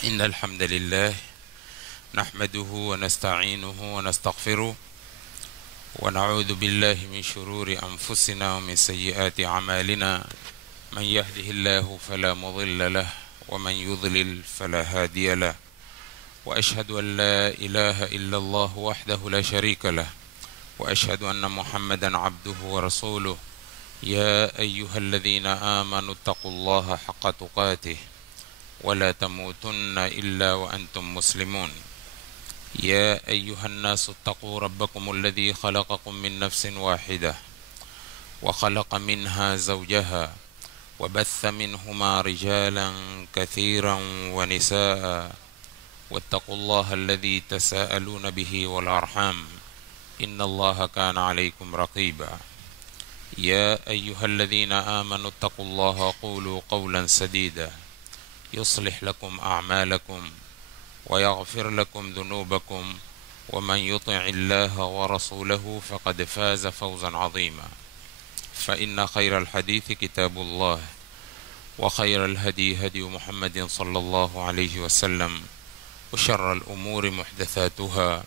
إن الحمد لله نحمده ونستعينه ونستغفره ونعوذ بالله من شرور أنفسنا ومن سيئات أعمالنا. من يهده الله فلا مضل له ومن يضلل فلا هادي له، وأشهد أن لا إله إلا الله وحده لا شريك له، وأشهد أن محمدا عبده ورسوله. يا أيها الذين آمنوا اتقوا الله حق تقاته ولا تموتن إلا وأنتم مسلمون. يا أيها الناس اتقوا ربكم الذي خلقكم من نفس واحدة وخلق منها زوجها وبث منهما رجالا كثيرا ونساء، واتقوا الله الذي تساءلون به والأرحام إن الله كان عليكم رقيبا. يا أيها الذين آمنوا اتقوا الله وقولوا قولا سديدا يصلح لكم أعمالكم ويغفر لكم ذنوبكم، ومن يطع الله ورسوله فقد فاز فوزا عظيما. فإن خير الحديث كتاب الله، وخير الهدي هدي محمد صلى الله عليه وسلم، وشر الأمور محدثاتها،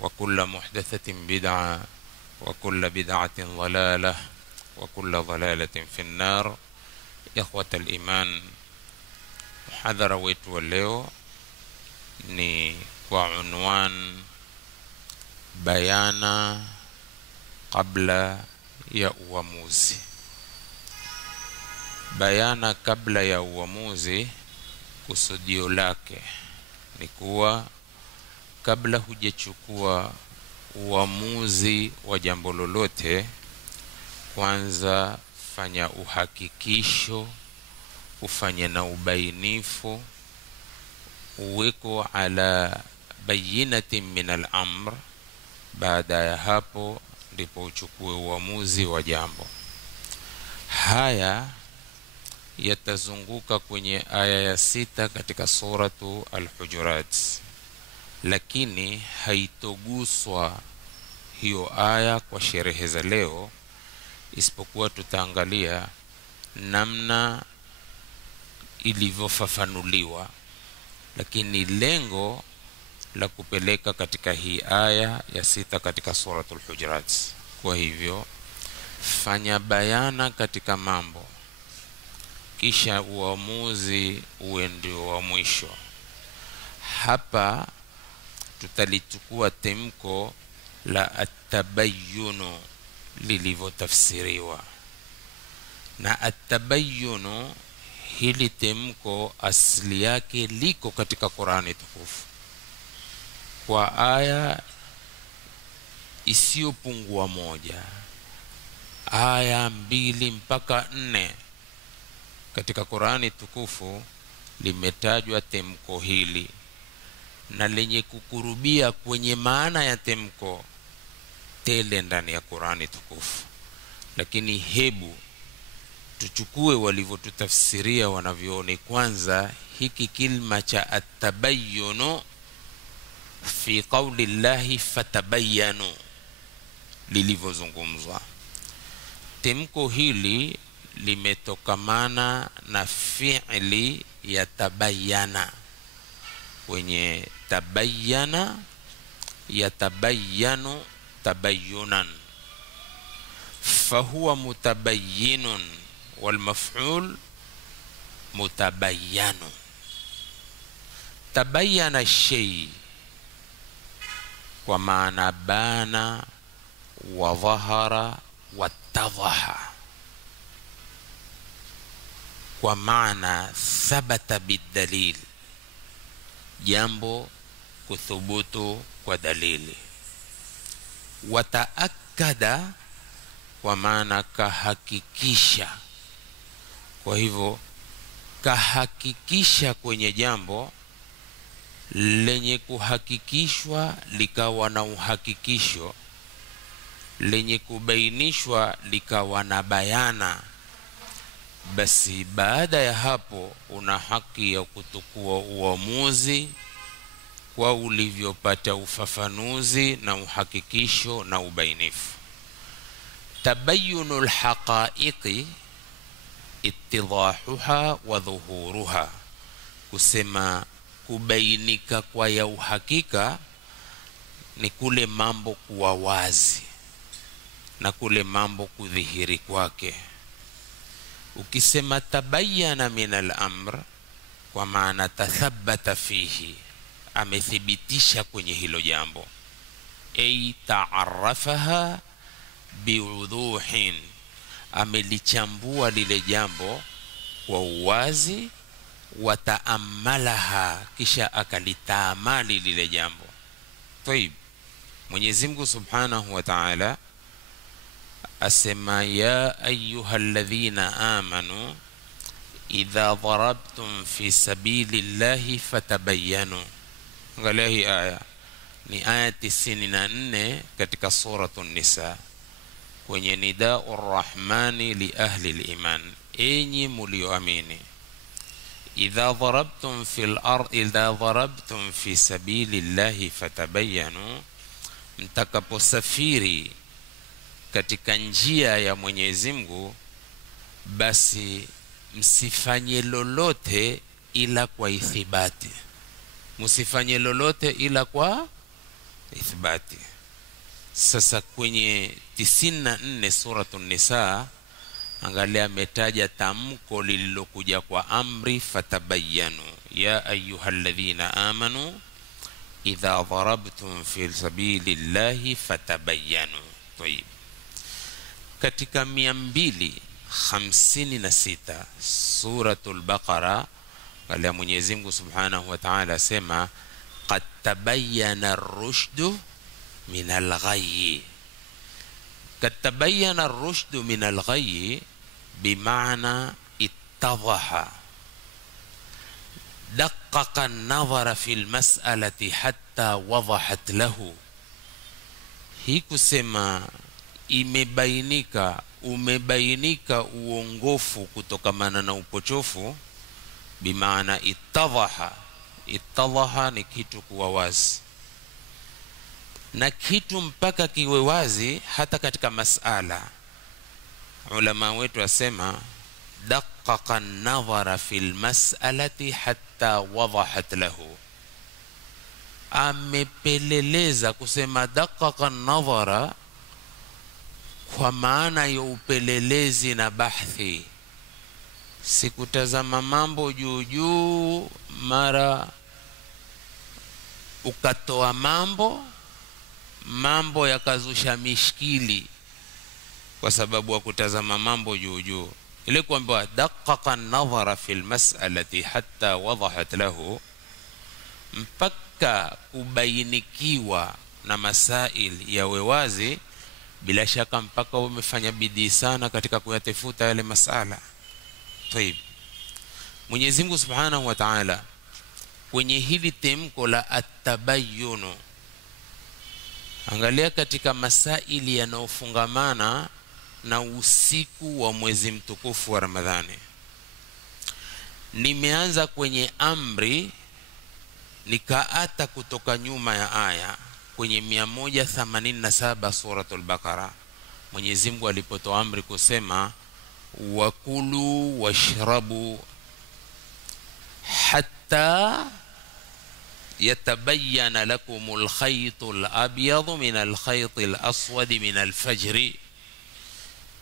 وكل محدثة بدعة، وكل بدعة ضلالة، وكل ضلالة في النار. إخوة الإيمان, muhadhara wetu wa leo ni kwa unwan bayana kabla ya uamuzi. Bayana kabla ya uamuzi, kusudio lake ni kuwa kabla hujachukua uamuzi wa jambo lolote, kwanza fanya uhakikisho, ufanye na ubainifu, uweko ala bayinatin min al-amr. Baada ya hapo ndipo uchukue uamuzi wa jambo. Haya yatazunguka kwenye aya ya 6 katika suratu Al-Hujurat, lakini haitoguswa hiyo aya kwa sherehe za leo, isipokuwa tutaangalia namna ilivyofafanuliwa, lakini lengo la kupeleka katika hii aya ya 6 katika suratul Hujurat. Kwa hivyo fanya bayana katika mambo, kisha uamuzi uwe ndio wa mwisho. Hapa tutalichukua temko la at-tabayyunu lilivyotafsiriwa. Na at-tabayyunu, hili temko asili yake liko katika Qur'ani tukufu kwa aya isiyopungua 1, aya 2 mpaka 4 katika Qur'ani tukufu limetajwa temko hili, na lenye kukurubia kwenye maana ya temko tele ndani ya Qur'ani tukufu. Lakini hebu tuchukue walivyotutafsiria wanavyooni. Kwanza hiki kilma cha at-tabayyunu fi qawli llahi fatabayyanu lilivyozungumzwa. Temko hili limetokamana na fi'li ya tabayyana. Kwenye tabayyana yatabayyanu tabayyunan, fahuwa mutabayyinun والمفعول متبين. تبين الشيء ومعنى بان وظهر واتضح، ومعنى ثبت بالدليل، jambo kuthubutu kwa dalili. Wataakada, kwa maana kahakikisha. Kwa hivyo kahakikisha kwenye jambo lenye kuhakikishwa likawa na uhakikisho, lenye kubainishwa likawa na bayana, basi baada ya hapo una haki ya kutukua uamuzi kwa ulivyopata ufafanuzi na uhakikisho na ubainifu. Tabayyunul haqa'iqi ittidahuha wa dhuhuruha, kusema kubainika kwa ya uhakika ni kule mambo kuwa wazi na kule mambo kudhihiri kwake. Ukisema tabayyana min al-amr, kwa maana tathabbata fihi, amethibitisha kwenye hilo jambo. Ay ta'arrafaha biwuduhin, amelichambua lile jambo kwa uwazi. Wataammalaha, kisha akalitaamali lile jambo. Tayib, Mwenyezi Mungu Subhanahu wa Ta'ala asema ya ayyuhalladhina amanu idha darabtum fi sabilillahi fatabayyanu. Angalia hii aya, ni aya 94 katika suratul Nisa, kwenye nidaur rahmani li ahli al-iman, enyi mulioamini. idha darabtum fi sabilillahi fatabayyanu, mtakaposafiri katika njia ya Mwenyezi Mungu, basi msifanye lolote ila kwa ithibati. Msifanye lolote ila kwa ithibati. Sasa kwenye 94 suratul Nisa, angalia ametaja tamko lililokuja kwa amri fatabayyanu, ya ayyuhalladhina amanu idha darabtum fi sabilillahi fatabayyanu. Tayib, katika 256 suratul Baqara, angalia Mwenyezi Mungu Subhanahu wa Ta'ala asema qad tabayyana ar-rushdu min al-ghayy. قد تبين الرشد من الغي بمعنى اتضح، دقق النظر في المسألة حتى وضحت له. hii kusema umebainika uongofu kutokamana na upochofu, bimaana ittadhaha ni kitu kuwa wazi, na kitu mpaka kiwe wazi. Hata katika masala ulama wetu wasema daqqaqa an-nadhara fil mas'alati hatta wadahat lahu, amepeleleza. Kusema daqqaqa an-nadhara kwa maana ya upelelezi na bahthi, sikutazama mambo juu mara ukatoa mambo yakazusha mishkili kwa sababu wa kutazama mambo juu. Ile kwamba daqqaqa an-nadhara fil mas'alati hatta wadahat lahu, mpaka kubainikiwa na masail yawe wazi, bila shaka mpaka umefanya bidii sana katika kuyatafuta yale masala. Tayib, Mwenyezi Mungu Subhanahu wa Ta'ala kwenye hili temko la at-tabayyun, angalia katika masaili yanayofungamana na usiku wa mwezi mtukufu wa Ramadhani. Nimeanza kwenye amri, nikaata kutoka nyuma ya aya kwenye 187 suratul Baqara. Mwenyezi Mungu alipotoa amri kusema wakulu washrabu hatta yatabayyana lakumul khaytul abyadu minal khaytil aswadi minal fajri,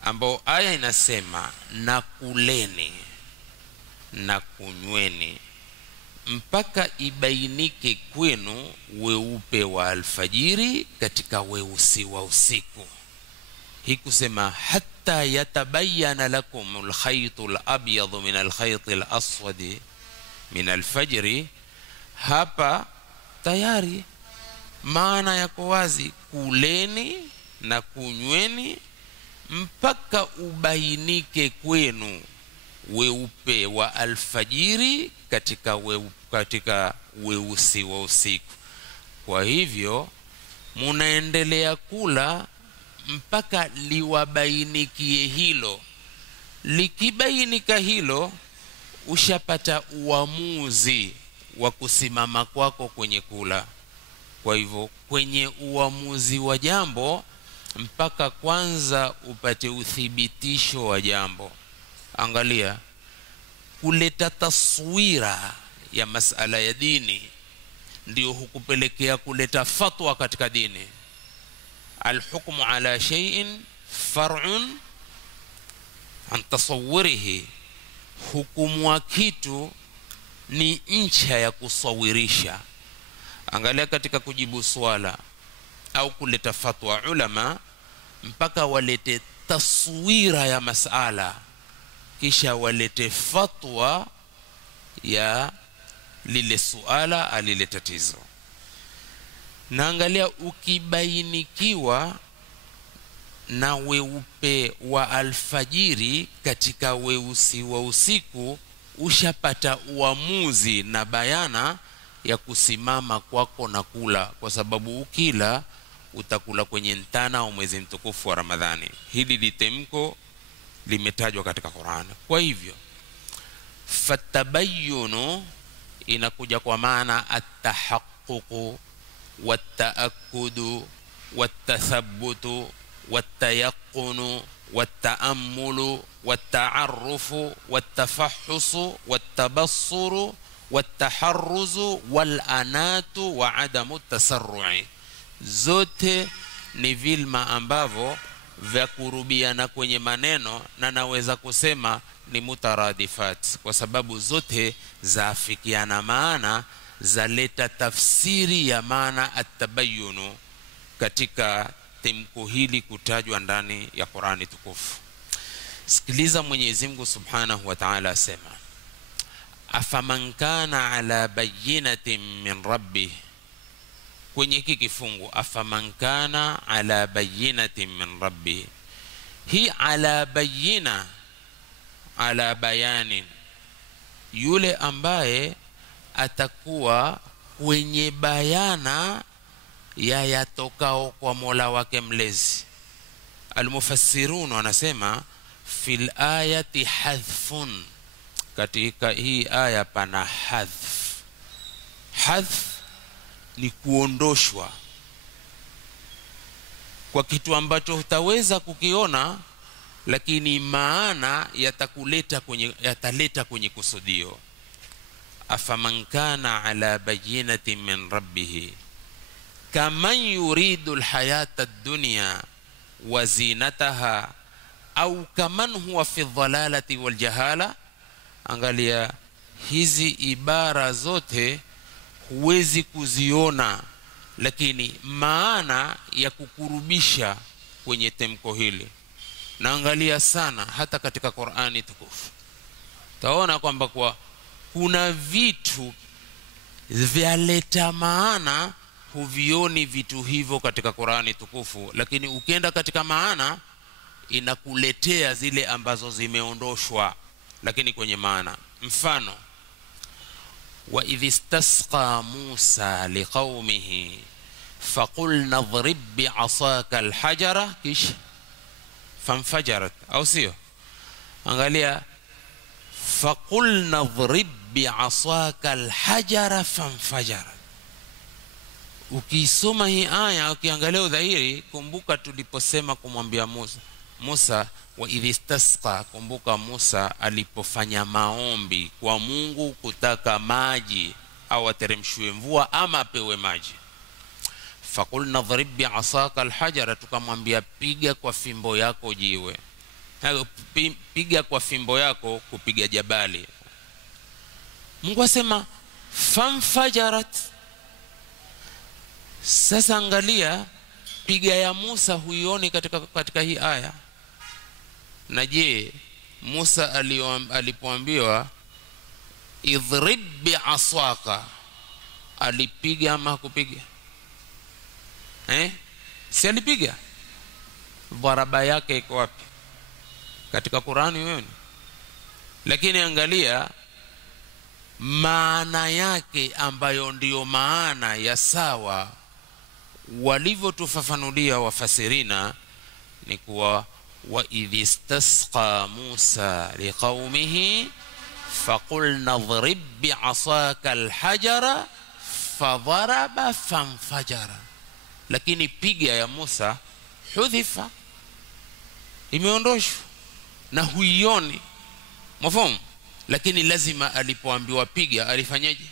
ambao aya inasema na kuleni na kunyweni mpaka ibainike kwenu weupe wa alfajiri katika weusi wa usiku. Hii kusema hatta yatabayyana lakumul khaytul abyadu minal khaytil aswadi minal fajri, hapa tayari maana yako wazi, kuleni na kunyweni mpaka ubainike kwenu weupe wa alfajiri katika weusi wa usiku. Kwa hivyo munaendelea kula mpaka liwabainikie hilo. Likibainika hilo, ushapata uamuzi wa kusimama kwako kwenye kula. Kwa hivyo kwenye uamuzi wa jambo, mpaka kwanza upate uthibitisho wa jambo. Angalia, kuleta taswira ya masala ya dini ndio hukupelekea kuleta fatwa katika dini. Alhukmu ala shay'in far'un an tasawwurihi, hukumu wa kitu ni ncha ya kusawirisha. Angalia katika kujibu swala au kuleta fatwa, ulama mpaka walete taswira ya masala kisha walete fatwa ya lile suala alile tatizo. Na angalia, ukibainikiwa na weupe wa alfajiri katika weusi wa usiku, ushapata uamuzi na bayana ya kusimama kwako na kula, kwa sababu ukila utakula kwenye mtana wa mwezi mtukufu wa Ramadhani. Hili litemko limetajwa katika Qur'an. Kwa hivyo fatabayyunu inakuja kwa maana at-tahaqquq wat-ta'akkud wat-tathabbut wat-tayaqqun wat-ta'ammul wat-ta'arruf wat-tafahhus wat-tabassur wat-taharruz wal-anat wa 'adamu at-tasarru'i. Zote ni vilma ambavyo vya kurubiana kwenye maneno, na naweza kusema ni mutaradifat, kwa sababu zote zaafikiana maana, zaleta tafsiri ya maana at-tabayyunu katika temko hili kutajwa ndani ya Qur'ani tukufu. Sikiliza Mwenyezi Mungu Subhanahu wa Ta'ala asema, afaman kana ala bayyinatin min rabbih. Kwenye hiki kifungu afaman kana ala bayyinatin min rabbih, hi ala bayyina, ala bayanin, yule ambaye atakuwa kwenye bayana ya yatokao kwa Mola wake mlezi. Almufassirun wanasema fil ayati hadhfun, katika hii aya pana hadhf. Hadhf ni kuondoshwa kwa kitu ambacho hutaweza kukiona, lakini maana yataleta kwenye kusudio. Afaman kana ala bayyinatin min rabbih kaman yuridu alhayata ad-dunya wa zinataha au kaman huwa fi dhalalati wal jahala. Angalia, hizi ibara zote huwezi kuziona, lakini maana ya kukurubisha kwenye temko hili. Na angalia sana hata katika Qur'ani tukufu, taona kwamba kwa kuna vitu vyaleta maana huvioni vitu hivyo katika Qur'ani tukufu, lakini ukienda katika maana inakuletea zile ambazo zimeondoshwa lakini kwenye maana. Mfano, wa idh istasqa Musa liqaumihi faqulna idhrib bi'asaka alhajara kish fanfajarat, au sio? Angalia, faqulna idhrib bi'asaka alhajara fanfajarat. Ukisoma hii aya ukiangalia udhahiri, kumbuka tuliposema kumwambia Musa wa idh istasqa, kumbuka Musa alipofanya maombi kwa Mungu kutaka maji au ateremshwe mvua ama apewe maji. Faqulna dhrib bi'asaka alhajara, tukamwambia piga kwa fimbo yako jiwe. Piga kwa fimbo yako kupiga jabali. Mungu asema fanfajarat. Sasa angalia, piga ya Musa huioni katika hii aya. Na je, Musa alipoambiwa idhrib bi'asaka, alipiga ama hakupiga? Si alipiga? Dharaba yake iko wapi katika Qur'ani wewe? Lakini angalia maana yake, ambayo ndiyo maana ya sawa walivyotufafanulia wafasirina, ni kuwa wa idh istasqa Musa liqaumihi faqulna idhrib bi'asaka alhajara fadharaba fanfajara. Lakini piga ya Musa hudhifa, imeondoshwa na huioni. Mfahamu? lakini lazima alipoambiwa piga alifanyaje?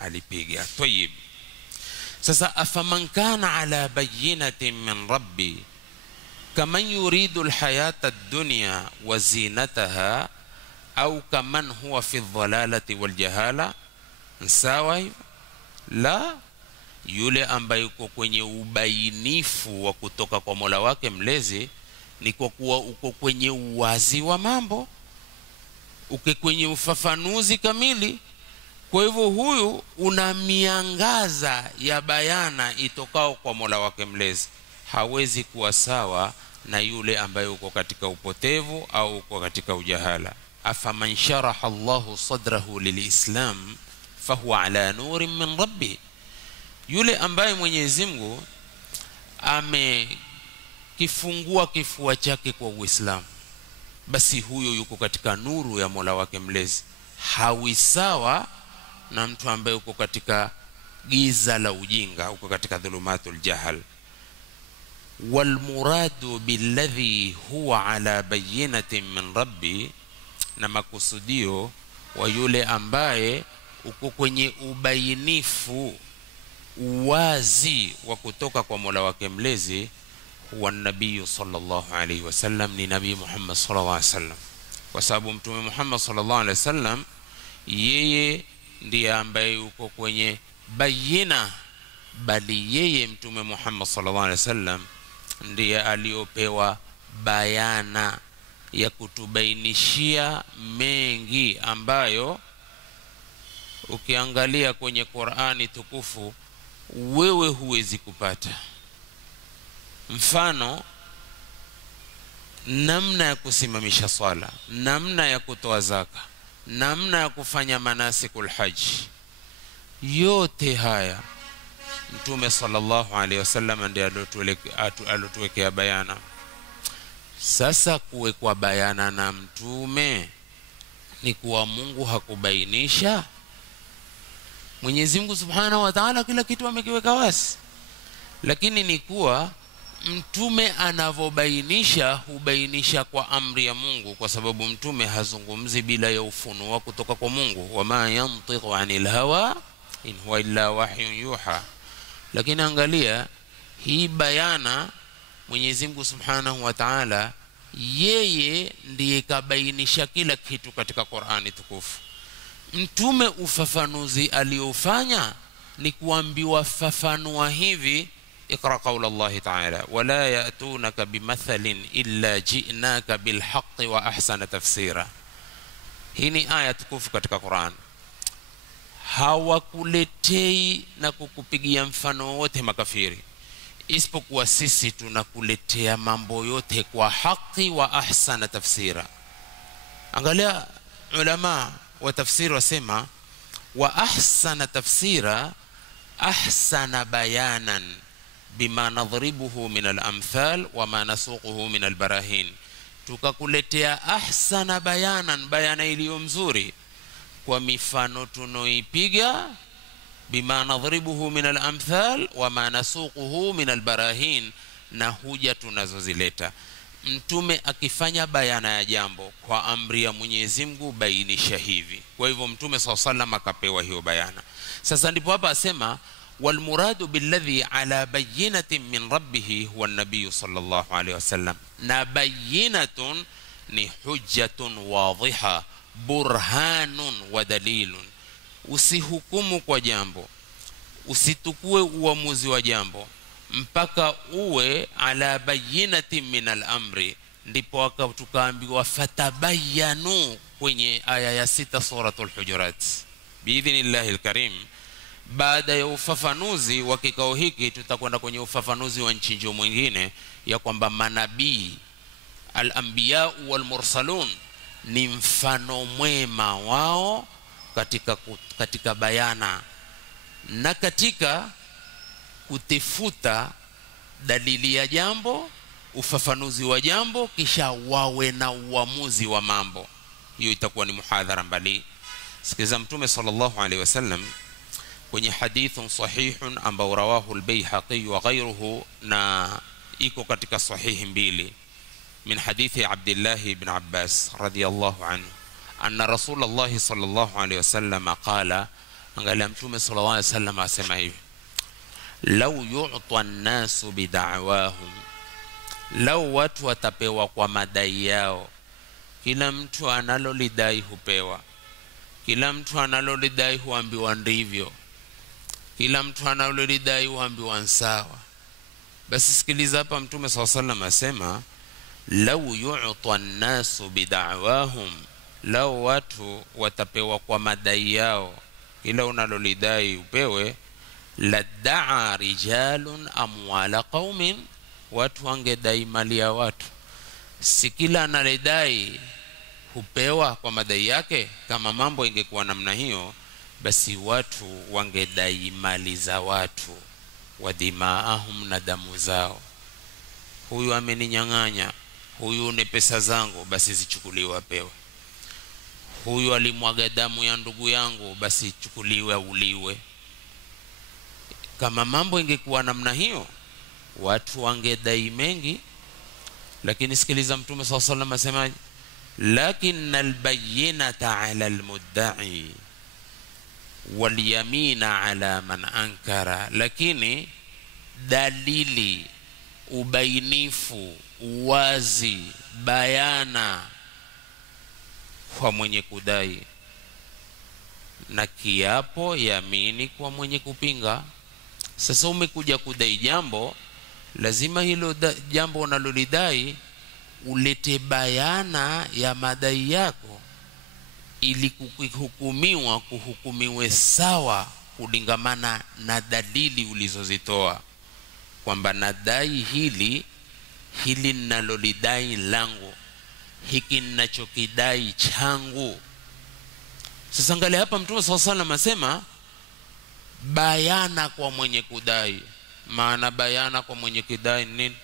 Alipiga. Tayib, sasa afaman kana ala bayyinatin min rabbi kaman yuridu alhayata ad-dunya wa zinataha au kaman huwa fi dhalalati wal jahala, sawa? La, yule ambaye yuko kwenye ubainifu wa kutoka kwa Mola wake mlezi ni kwa kuwa uko kwenye uwazi wa mambo, uko kwenye ufafanuzi kamili. Kwa hivyo huyu una miangaza ya bayana itokao kwa Mola wake mlezi, hawezi kuwa sawa na yule ambaye uko katika upotevu au uko katika ujahala. Afaman sharaha Allahu sadrahu lilislam fahuwa ala nurin min rabbi, yule ambaye Mwenyezi Mungu amekifungua kifua chake kwa Uislamu, basi huyo yuko katika nuru ya Mola wake mlezi, hawi sawa na mtu ambaye uko katika giza la ujinga, uko katika dhulumatul jahal. Wal muradu billadhi huwa ala bayyinatin min rabbi, na makusudio wa yule ambaye uko kwenye ubainifu, uwazi wa kutoka kwa Mola wake mlezi, huwa nabii sallallahu alaihi wasallam, ni Nabii Muhammad sallallahu alaihi wasallam. Kwa sababu Mtume Muhammad sallallahu alaihi wasallam yeye ndiye ambaye uko kwenye bayina, bali yeye Mtume Muhammad sallallahu alaihi wasallam ndiye aliopewa bayana ya kutubainishia mengi ambayo ukiangalia kwenye Qur'ani tukufu wewe huwezi kupata. Mfano, namna ya kusimamisha swala, namna ya kutoa zaka, namna ya kufanya manasikul haji, yote haya Mtume sallallahu alaihi wasallam ndiye alotuwekea bayana. Sasa kuwekwa bayana na Mtume ni kuwa Mungu hakubainisha? Mwenyezi Mungu Subhanahu wa Ta'ala kila kitu amekiweka wazi, lakini ni kuwa Mtume anavobainisha hubainisha kwa amri ya Mungu, kwa sababu Mtume hazungumzi bila ya ufunuo kutoka kwa Mungu. Wama yantiqu anil hawa in huwa illa wahyun yuha. Lakini angalia hii bayana, Mwenyezi Mungu Subhanahu wa Ta'ala yeye ndiye kabainisha kila kitu katika Qur'ani tukufu. Mtume ufafanuzi aliofanya ni kuambiwa fafanua hivi, اقرأ قول الله تعالى ولا يأتونك بمثل إلا جئناك بالحق وأحسن تفسيرا. Hii aya tukufu katika Qur'an. Hawakuletei na kukupigia mfano wote makafiri, isipokuwa sisi tunakuletea mambo yote kwa haki wa ahsana tafsira. Angalia ulama wa tafsiri wasema wa ahsana tafsira ahsana bayanan bima nadhribuhu min al-amthal wa ma nasuquhu min al-barahin. Tukakuletea ahsana bayanan, bayana iliyo mzuri kwa mifano tunoipiga, bima nadhribuhu min al-amthal wa ma nasuquhu min al-barahin, na huja tunazozileta. Mtume akifanya bayana ya jambo kwa amri ya Mwenyezi Mungu, bainisha hivi. Kwa hivyo Mtume SAW akapewa hiyo bayana. Sasa ndipo hapa asema wal muradu billadhi ala bayyinatin min rabbih huwa an-nabiy sallallahu alayhi wasallam. Na bayyinatun ni hujjatun wadhiha, burhanun wa dalilun. Usihukumu kwa jambo, usitukue uamuzi wa jambo mpaka uwe ala bayyinatin min al-amri, ndipo tukaambiwa fatabayanu kwenye aya ya 6 suratul Hujurat. Biidhnillahil karim, baada ya ufafanuzi wa kikao hiki tutakwenda kwenye ufafanuzi wa nchinjo mwingine ya kwamba manabii al-anbiya wal mursalun ni mfano mwema wao katika bayana na katika kutifuta dalili ya jambo, ufafanuzi wa jambo, kisha wawe na uamuzi wa mambo. Hiyo itakuwa ni muhadhara mbali. Sikiza Mtume sallallahu alaihi wasallam kwenye hadithun sahihun ambao rawahu al-Baihaqi wa ghayruhu, na iko katika sahihi mbili, min hadithi Abdullah ibn Abbas radiyallahu anhu anna Rasulullah sallallahu alaihi wasallam qala, angalia mtume sallallahu alaihi wasallam asema hivi: law yu'ta an-nasu bida'wahum, law watu watapewa kwa madai yao. Kila mtu analolidai hupewa, kila mtu analolidai huambiwa ndivyo, kila mtu analolidai huambiwa sawa. Basi sikiliza hapa, mtume sallallahu alaihi wasallam asema law yu'ta an-nasu bida'wahum, law watu watapewa kwa madai yao, kila unalolidai upewe, ladda'a rijalun amwala qaumin, watu wangedai mali ya watu. Si kila analidai hupewa kwa madai yake. Kama mambo ingekuwa namna hiyo, basi watu wangedai mali za watu, wa dimaahum, na damu zao. Huyu ameninyang'anya, huyu ni pesa zangu, basi zichukuliwe apewe. Huyu alimwaga damu ya ndugu yangu, basi chukuliwe uliwe. Kama mambo ingekuwa namna hiyo, watu wangedai mengi. Lakini sikiliza mtume sallallahu alaihi wasallam asemaje: lakinnal bayyinata 'ala al-mudda'i wal yamina 'ala man ankara, lakini dalili, ubainifu, uwazi, bayana kwa mwenye kudai, na kiapo, yamini kwa mwenye kupinga. Sasa umekuja kudai jambo, lazima hilo jambo unalolidai ulete bayana ya madai yako, ili kuhukumiwe sawa kulingamana na dalili ulizozitoa, kwamba nadai hili ninalolidai langu, hiki ninachokidai changu. Sasa angalia hapa, mtume sallallahu alaihi wasallam asema bayana kwa mwenye kudai. Maana bayana kwa mwenye kudai nini?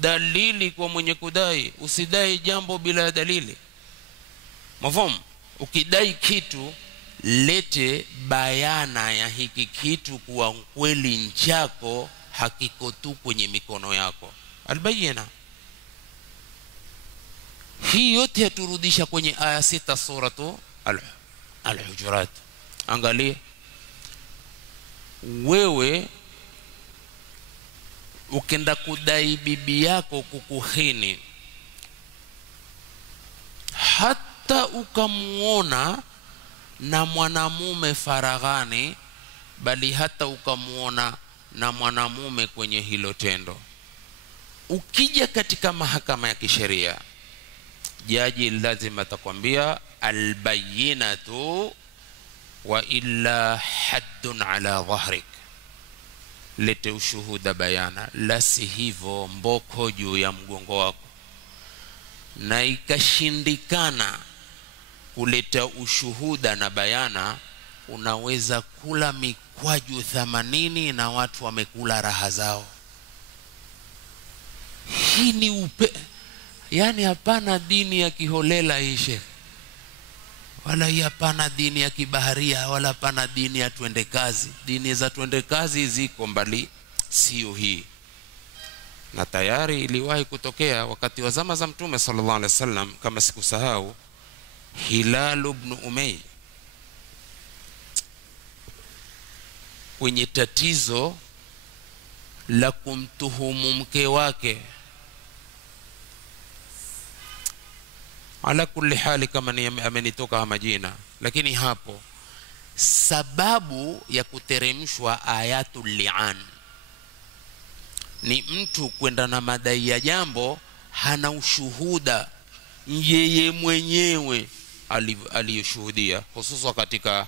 Dalili kwa mwenye kudai. Usidai jambo bila dalili. Mfahamu? Ukidai kitu, lete bayana ya hiki kitu kuwa kweli nchako, hakiko tu kwenye mikono yako. Albayina. Hii yote yaturudisha kwenye aya 6 suratu Al-Hujurat. Angalia, wewe ukenda kudai bibi yako kukuhini, hata ukamuona na mwanamume faraghani, bali hata ukamuona na mwanamume kwenye hilo tendo, ukija katika mahakama ya kisheria, jaji lazima atakwambia albayinatu wa illa haddun ala dhahrik, lete ushuhuda bayana, la si hivyo mboko juu ya mgongo wako. Na ikashindikana kuleta ushuhuda na bayana, unaweza kula mikwaju 80 na watu wamekula raha zao. Hii ni yani hapana dini ya kiholela ishe, wala hapana dini ya kibaharia, wala hapana dini ya twende kazi. Dini za twende kazi ziko mbali, sio hii. Na tayari iliwahi kutokea wakati wa zama za mtume sallallahu alaihi wasallam, kama sikusahau, Hilal ibn Umayy kwenye tatizo la kumtuhumu mke wake. Ala kulli hali, kama ni amenitoka majina, lakini hapo sababu ya kuteremshwa ayatul li'an ni mtu kwenda na madai ya jambo, hana ushuhuda, yeye mwenyewe aliyoshuhudia, hususan katika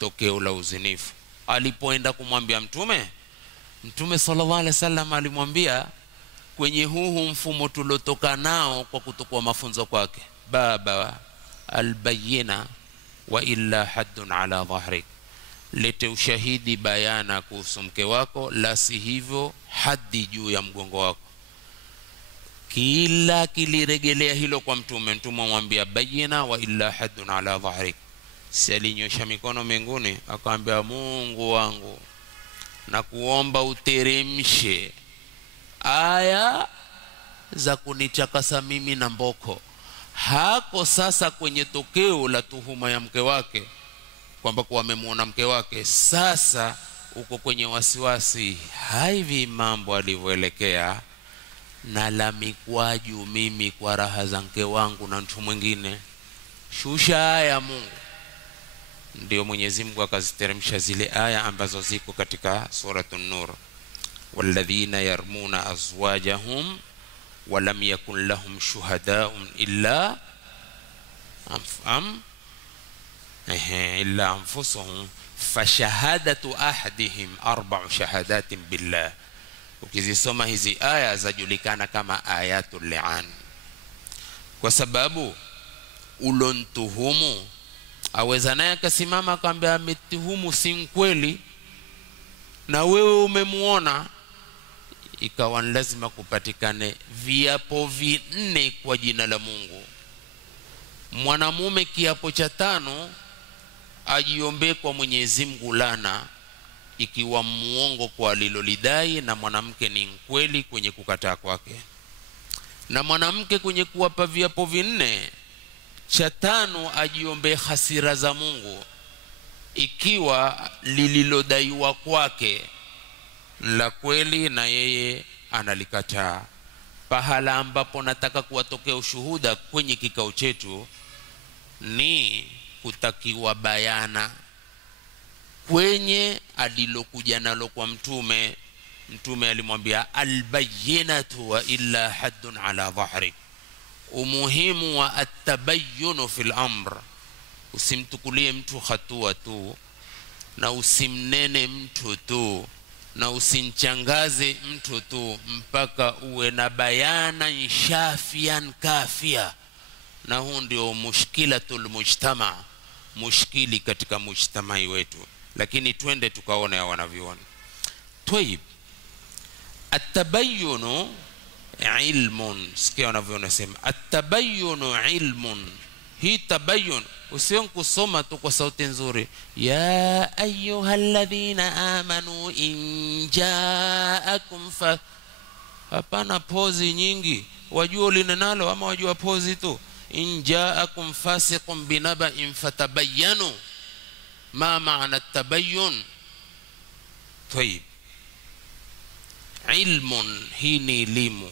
tokeo la uzinifu. Alipoenda kumwambia mtume sallallahu alaihi wasallam alimwambia, kwenye huu mfumo tulotoka nao kwa kutokuwa mafunzo kwake, baba albayina wa illa haddun ala dhahrik, lete ushahidi bayana kuhusu mke wako, la si hivyo hadi juu ya mgongo wako. Kila kiliregelea hilo kwa mtume mwambia bayina wa illa haddun ala dhahrik. Si alinyosha mikono mbinguni akamwambia, Mungu wangu, na kuomba uteremshe aya za kunichakasa mimi na mboko, hako sasa kwenye tokeo la tuhuma ya mke wake kwamba kwa amemuona mke wake, sasa uko kwenye wasiwasi, hivi mambo alivyoelekea na la mikwaju mimi kwa raha za mke wangu na mtu mwingine. Shusha aya Mungu. Ndio Mwenyezi Mungu akaziteremsha zile aya ambazo ziko katika suratul Nur, walladhina yarmuna azwajahum walam yakun lahum shuhadaun illa illa anfusuhum fashahadatu ahadihim 4 shahadatin billah. Ukizisoma hizi aya zajulikana kama ayatul li'an, kwa sababu ulontuhumu aweza naye akasimama akamwambia ametuhumu si kweli na wewe umemuona, ikawa lazima kupatikane viapo 4 kwa jina la Mungu. Mwanamume kiapo cha 5 ajiombe kwa Mwenyezi Mungu lana ikiwa muongo kwa alilolidai, na mwanamke ni kweli kwenye kukataa kwake. Na mwanamke kwenye kuwapa viapo 4 cha 5 ajiombe hasira za Mungu ikiwa lililodaiwa kwake la kweli na yeye analikataa. Pahala ambapo nataka kuwatokea ushuhuda kwenye kikao chetu ni kutakiwa bayana kwenye alilokuja nalo kwa mtume. Mtume alimwambia albayyinatu wa illa haddun ala dhahri. Umuhimu wa atabayyunu fil amr, usimtukulie mtu hatua tu na usimnene mtu tu na usinchangaze mtu tu, mpaka uwe na bayana shafian kafia. Na huu ndio mushkilatul mujtama, mushkili katika mujtamai wetu. Lakini twende tukaone ya wanaviona. Tayib, atabayyunu ilmun. Sikia wanavyoona sema atabayyunu ilmun. Hii tabayyun usione kusoma tu kwa sauti nzuri, ya ayyuhalladhina amanu in ja'akum fa. Hapana pozi nyingi, wajua ulinenalo ama wajua pozi tu. In ja'akum fasiqun binaba'in fatabayyanu. Ma maana at-tabayyun? Tayib, ilmun, hii ni elimu,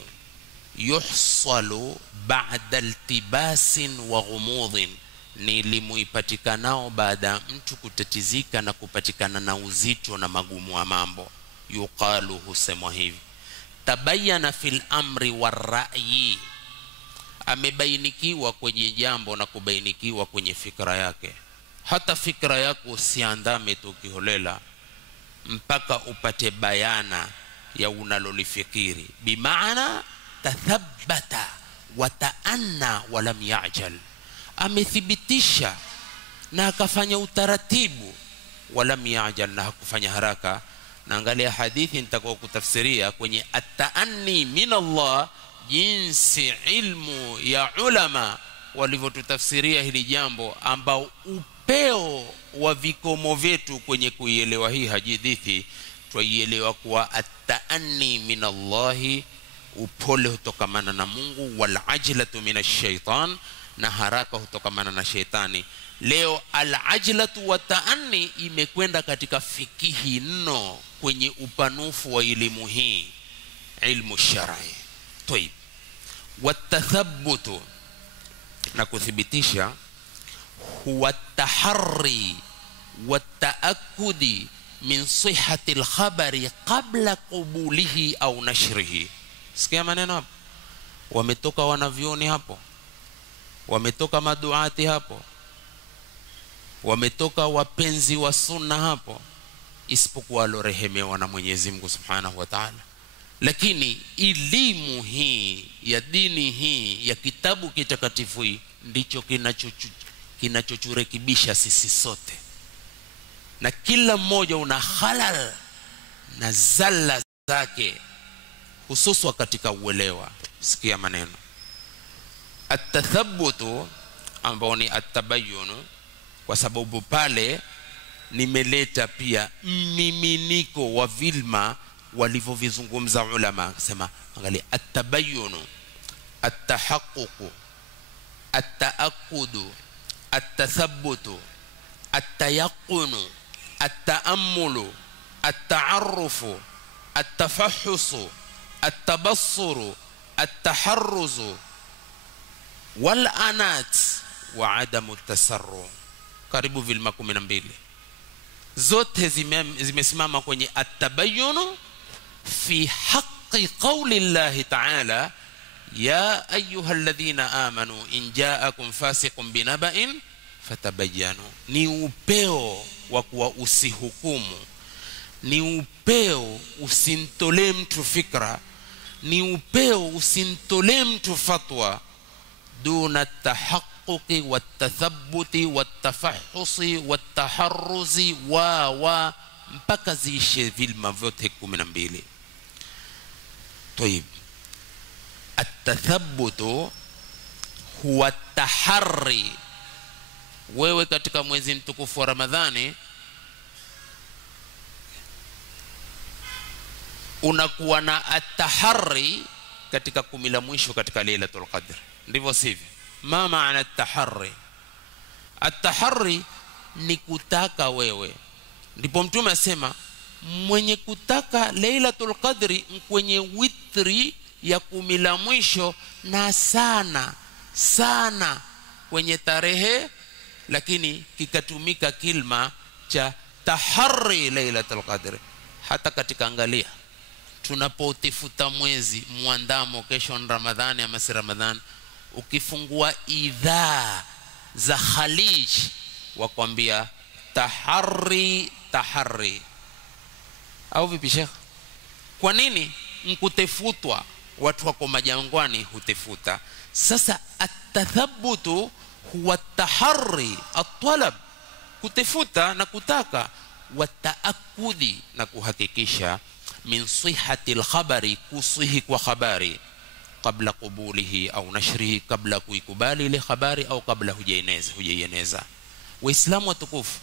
yuhsalu ba'da iltibasin wa ghumudhin, ni elimu ipatikanao baada mtu kutatizika na kupatikana na uzito na magumu wa mambo. Yuqalu, husemwa hivi, tabayyana fil amri warra'yi, amebainikiwa kwenye jambo na kubainikiwa kwenye fikra yake. Hata fikra yako usiandame tu kiholela mpaka upate bayana ya unalolifikiri. Bimaana tathabbata wa ta'anna wa lam ya'jal, amethibitisha na akafanya utaratibu, wa lam ya'jal, na hakufanya haraka. Na angalia hadithi nitakao kutafsiria kwenye at-ta'anni min Allah, jinsi ilmu ya ulama walivyotutafsiria hili jambo, ambao upeo wa vikomo vyetu kwenye kuielewa hii hadithi twaielewa kuwa at-ta'anni min Allah, upole hutokamana na Mungu, wal ajlatu min ash-shaytan, na haraka hutokamana na shetani. Leo al-ajlatu wa ta'anni imekwenda katika fikihi nno kwenye upanufu wa elimu hii, ilmu shar'i. Tayib, watathabbutu, na kuthibitisha, huwa taharri wa taakudi min sihhati al-khabari qabla qubulihi au nashrihi. Sikia maneno hapo, wametoka wanavyoni hapo, wametoka maduati hapo, wametoka wapenzi wa sunna hapo, isipokuwa alorehemewa na Mwenyezi Mungu Subhanahu wa Ta'ala. Lakini elimu hii ya dini hii ya kitabu kitakatifu hii ndicho kinachochurekebisha sisi sote, na kila mmoja una halal na zalla zake, hususa katika uelewa. Sikia maneno at-tathabbutu, ambao ni at-tabayyun, kwa sababu pale nimeleta pia miminiko wa vilma walivyovizungumza ulama. Akasema angalia, at-tabayyun at-tahaqquq at-ta'akkudu, at-tathabbutu, at-tayaqqunu, at-ta'ammulu, at-ta'arrufu, at-tafahhusu, at-tabassuru, at-taharruzu, wal anat wa adamu at-tasarru. Karibu vilma 12 zote zimesimama kwenye at-tabayyunu fi haqqi qawli Allah ta'ala ya ayyuhalladhina amanu in ja'akum fasiqun binaba'in fatabayyanu. Ni upeo wa kuwa usihukumu, ni upeo usintolee mtu fikra, ni upeo usintolee mtu fatwa duna tahaqquqi watathabbuti watafahhusi wataharruzi wa mpaka ziishe vilma vyote 12. طيب التثبت huwa التحري. Wewe katika mwezi mtukufu wa Ramadhani unakuwa na at-tahari katika 10 la mwisho katika Lailatul Qadr, ndivyo sivyo? Ma maana at-tahari? At-tahari ni kutaka wewe. Ndipo Mtume asema mwenye kutaka Lailatul Qadri kwenye witri ya 10 la mwisho na sana sana kwenye tarehe, lakini kikatumika kilma cha tahari Lailatul Qadri. Hata katika angalia tunapotifuta mwezi muandamo kesho ni Ramadhani ama si Ramadhani, ukifungua idhaa za Khalij wakwambia tahari tahari, au vipi Sheikh? Kwa nini? Mkutefutwa watu wako majangwani hutefuta. Sasa at-tathabbutu huwa at-tahari, at-talab, kutefuta na kutaka, wa ta'akkudi na kuhakikisha min sihhati al-khabari, kusihi kwa habari, kabla qubulihi au nashrihi, kabla kuikubali ile habari au kabla hujaieneza. Waislamu watukufu,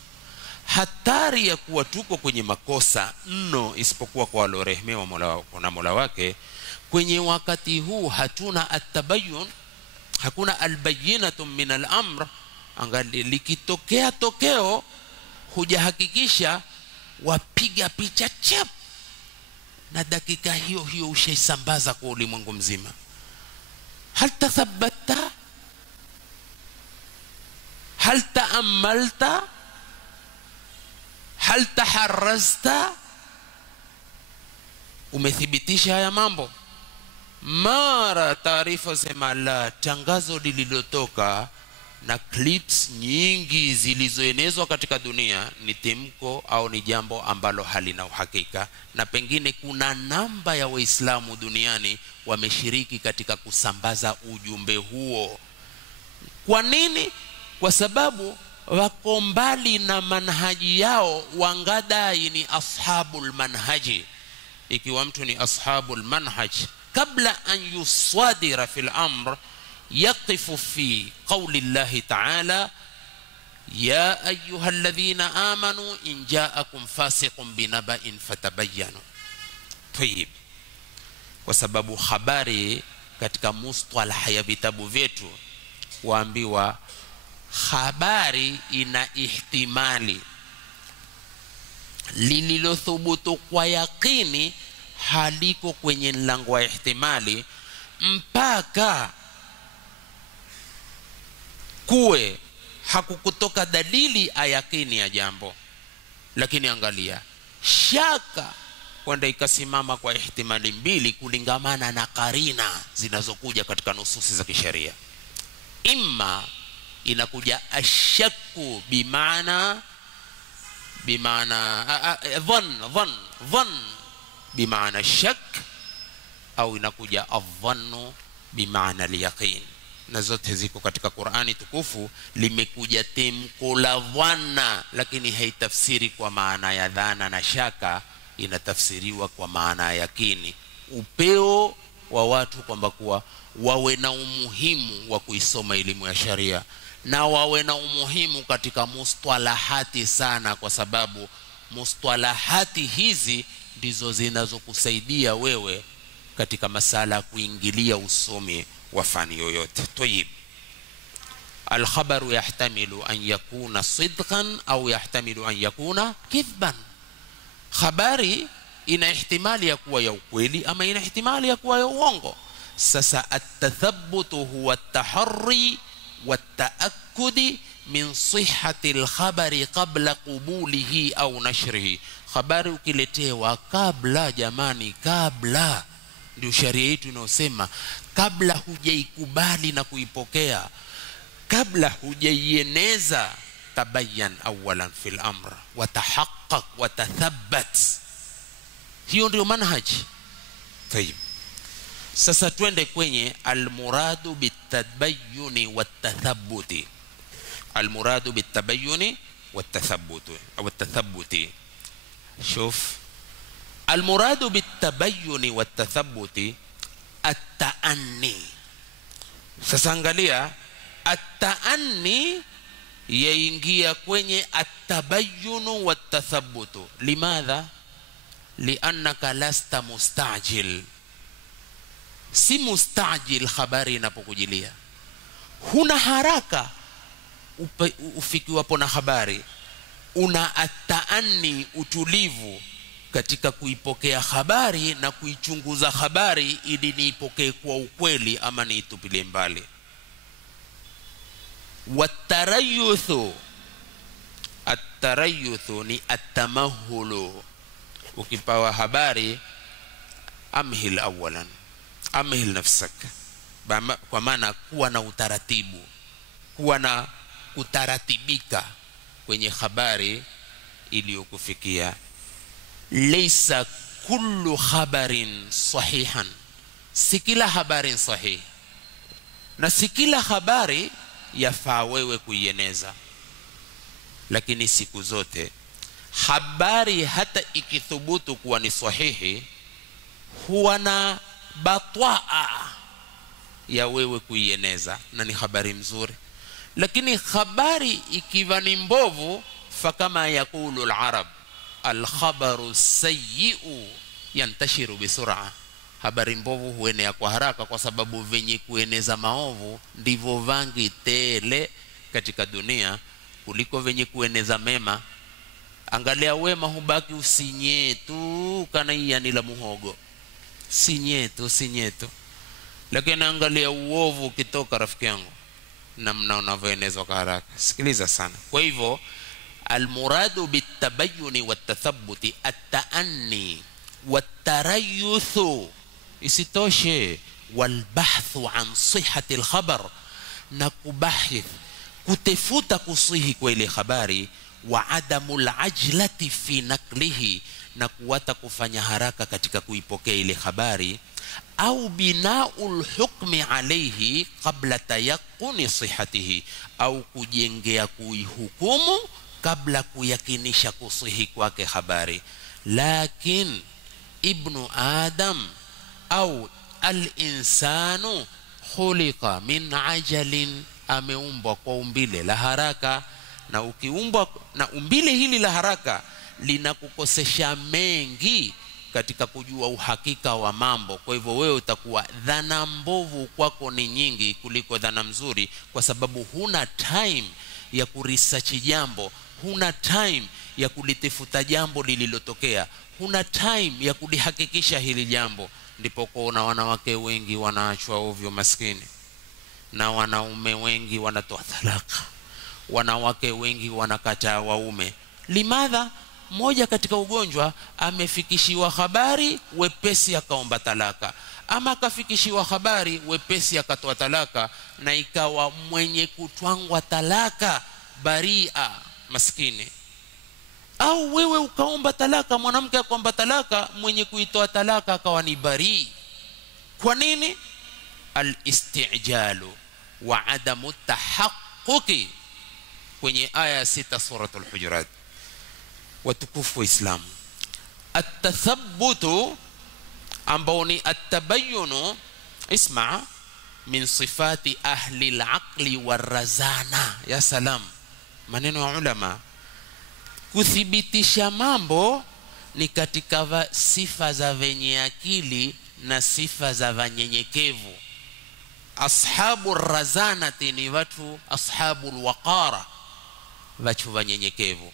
hatari ya kuwa tuko kwenye makosa mno isipokuwa kwa waliorehemewa Mola wake. Kwenye wakati huu hatuna at-tabayyun, hakuna al-bayyinatu min al-amr. Angali likitokea tokeo hujahakikisha, wapiga picha chap na dakika hiyo hiyo ushaisambaza kwa ulimwengu mzima. Hal tathabbata, hal ta'ammalta, hal taharrasta? Umethibitisha haya mambo? Mara taarifa sema la, tangazo lililotoka na clips nyingi zilizoenezwa katika dunia ni temko au ni jambo ambalo halina uhakika, na pengine kuna namba ya Waislamu duniani wameshiriki katika kusambaza ujumbe huo. Kwa nini? Kwa sababu wako mbali na manhaji yao, wangadai ni ashabul manhaji. Ikiwa mtu ni ashabul manhaj, kabla an yuswadira fil amr yaqifu fi qawli Allah ta'ala ya ayyuhalladhina amanu in ja'akum fasiqun binaba'in fatabayyanu. Tayib, kwa sababu habari katika mustalah ya vitabu vyetu waambiwa habari ina ihtimali, lililothubutu kwa yakini haliko kwenye mlango wa ihtimali mpaka kuwe hakukutoka dalili ayakini ya jambo. Lakini angalia, shaka kwenda ikasimama kwa ihtimali mbili kulingamana na karina zinazokuja katika nususi za kisheria. Imma inakuja ashakku bimaana dhann bimaana shak, au inakuja adhannu bimaana al-yaqin. Na zote ziko katika Qur'ani tukufu. Limekuja temko la dhanna, lakini haitafsiri kwa maana ya dhana na shaka, inatafsiriwa kwa maana ya yakini. Upeo wa watu kwamba kuwa wawe na umuhimu wa kuisoma elimu ya sharia, na wawe na umuhimu katika mustalahati sana, kwa sababu mustalahati hizi ndizo zinazokusaidia wewe katika masala kuingilia usomi wa fani yoyote. Tayib, Al-khabaru yahtamilu an yakuna sidqan au yahtamilu an yakuna kidhban. Habari ina ihtimali ya kuwa ya ukweli ama ina ihtimali ya kuwa ya uongo. Sasa at-tathabbutu huwa at-taharri wat-ta'akkudi min sihhati al-khabari qabla qubulihi au nashrihi. Habari ukiletewa kabla, jamani, kabla, ndio sharia yetu inayosema kabla hujaikubali na kuipokea, kabla hujaieneza, tabayyan awalan fil amr wa tahaqqaq wa tathabbat. Hiyo ndio manhaji. Tayib, sasa twende kwenye almuradu bitabayyuni watathabbuti. Almuradu bitabayyuni watathabbuti au tathabbuti. شوف المراد بالتبين والتثبت التأني. Sasa angalia, at-ta'anni yaingia kwenye at-tabayyun wat-tathabbut. Limadha? Liannaka lasta mustajil. Si mustajil habari inapokujilia, huna haraka ufikiwapo na habari. Una at-ta'anni, utulivu katika kuipokea habari na kuichunguza habari ili niipokee kwa ukweli ama niitupilie mbali. Watarayuthu, at-tarayuthu ni at-tamahulu. Ukipawa habari, amhil awalan, amhil nafsak, kwa maana kuwa na utaratibu, kuwa na kutaratibika kwenye habari iliyokufikia. Laysa kullu khabarin sahihan, si kila habari sahihi na si kila habari yafaa wewe kuieneza. Lakini siku zote habari hata ikithubutu kuwa ni sahihi, huwa na batwaa ya wewe kuieneza na ni habari mzuri. Lakini habari ikiwa ni mbovu, fakama yakulu al-arab, al-khabaru sayyi'u yantashiru bisur'a. Habari mbovu huenea kwa haraka, kwa sababu venye kueneza maovu ndivyo vangi tele katika dunia kuliko venye kueneza mema. Angalia, wema hubaki usinyetu kana yani la muhogo, sinyetu. Lakini angalia uovu ukitoka, rafiki yangu, namna unavyoenezwa kwa haraka. Sikiliza sana. Kwa hivyo almuradu bitabayyuni watathabbuti at-ta'anni watarayuthu. Isitoshe, walbahthu an sihhati al-khabar, na kubahith, kutefuta kusihi kwa ile habari, wa adamul ajlati fi naklihi, na kuwata kufanya haraka katika kuipokea ile habari, au binaul hukmi alayhi qabla tayaqquni sihhatihi, au kujengea kuihukumu kabla kuyakinisha kusihi kwake habari. Lakin ibnu adam au al-insanu khuliqa min ajalin, ameumbwa kwa umbile la haraka, na ukiumbwa na umbile hili la haraka linakukosesha mengi katika kujua uhakika wa mambo. Kwa hivyo wewe utakuwa dhana mbovu kwako ni nyingi kuliko dhana mzuri, kwa sababu huna time ya kuresearch jambo, huna time ya kulitafuta jambo lililotokea, huna time ya kulihakikisha hili jambo. Ndipo kuona wanawake wengi wanaachwa ovyo maskini, na wanaume wengi wanatoa talaka, wanawake wengi wanakataa waume. Limadha? Moja katika ugonjwa, amefikishiwa habari wepesi akaomba talaka, ama akafikishiwa habari wepesi akatoa talaka, na ikawa mwenye kutwangwa talaka baria maskini. Au wewe ukaomba talaka, mwanamke akaomba talaka, mwenye kuitoa talaka akawa ni bari. Kwa nini? Al-isti'jalu wa adamu tahaqquqi, kwenye aya 6 suratul Hujurat. Watukufu Islam, at-tathabbutu ambao ni at-tabayyunu, isma, min sifati ahli al-aqli war-razana. Ya salam, maneno ya ulama. Kuthibitisha mambo ni katika sifa za wenye akili na sifa za wanyenyekevu. ashabu razanati ni watu ashabu waqara, watu wanyenyekevu.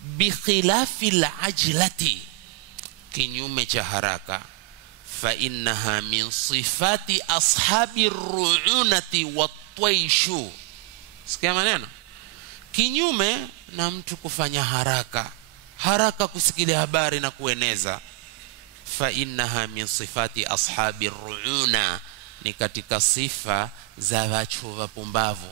Bi khilafi al-ajlati, kinyume cha haraka. Fa innaha min sifati ashabi ar-ru'unati wat-tayshu. Sikia maneno, kinyume na mtu kufanya haraka kusikilia habari na kueneza. Fa innaha min sifati ashabi ar-ru'una, ni katika sifa za watu wapumbavu.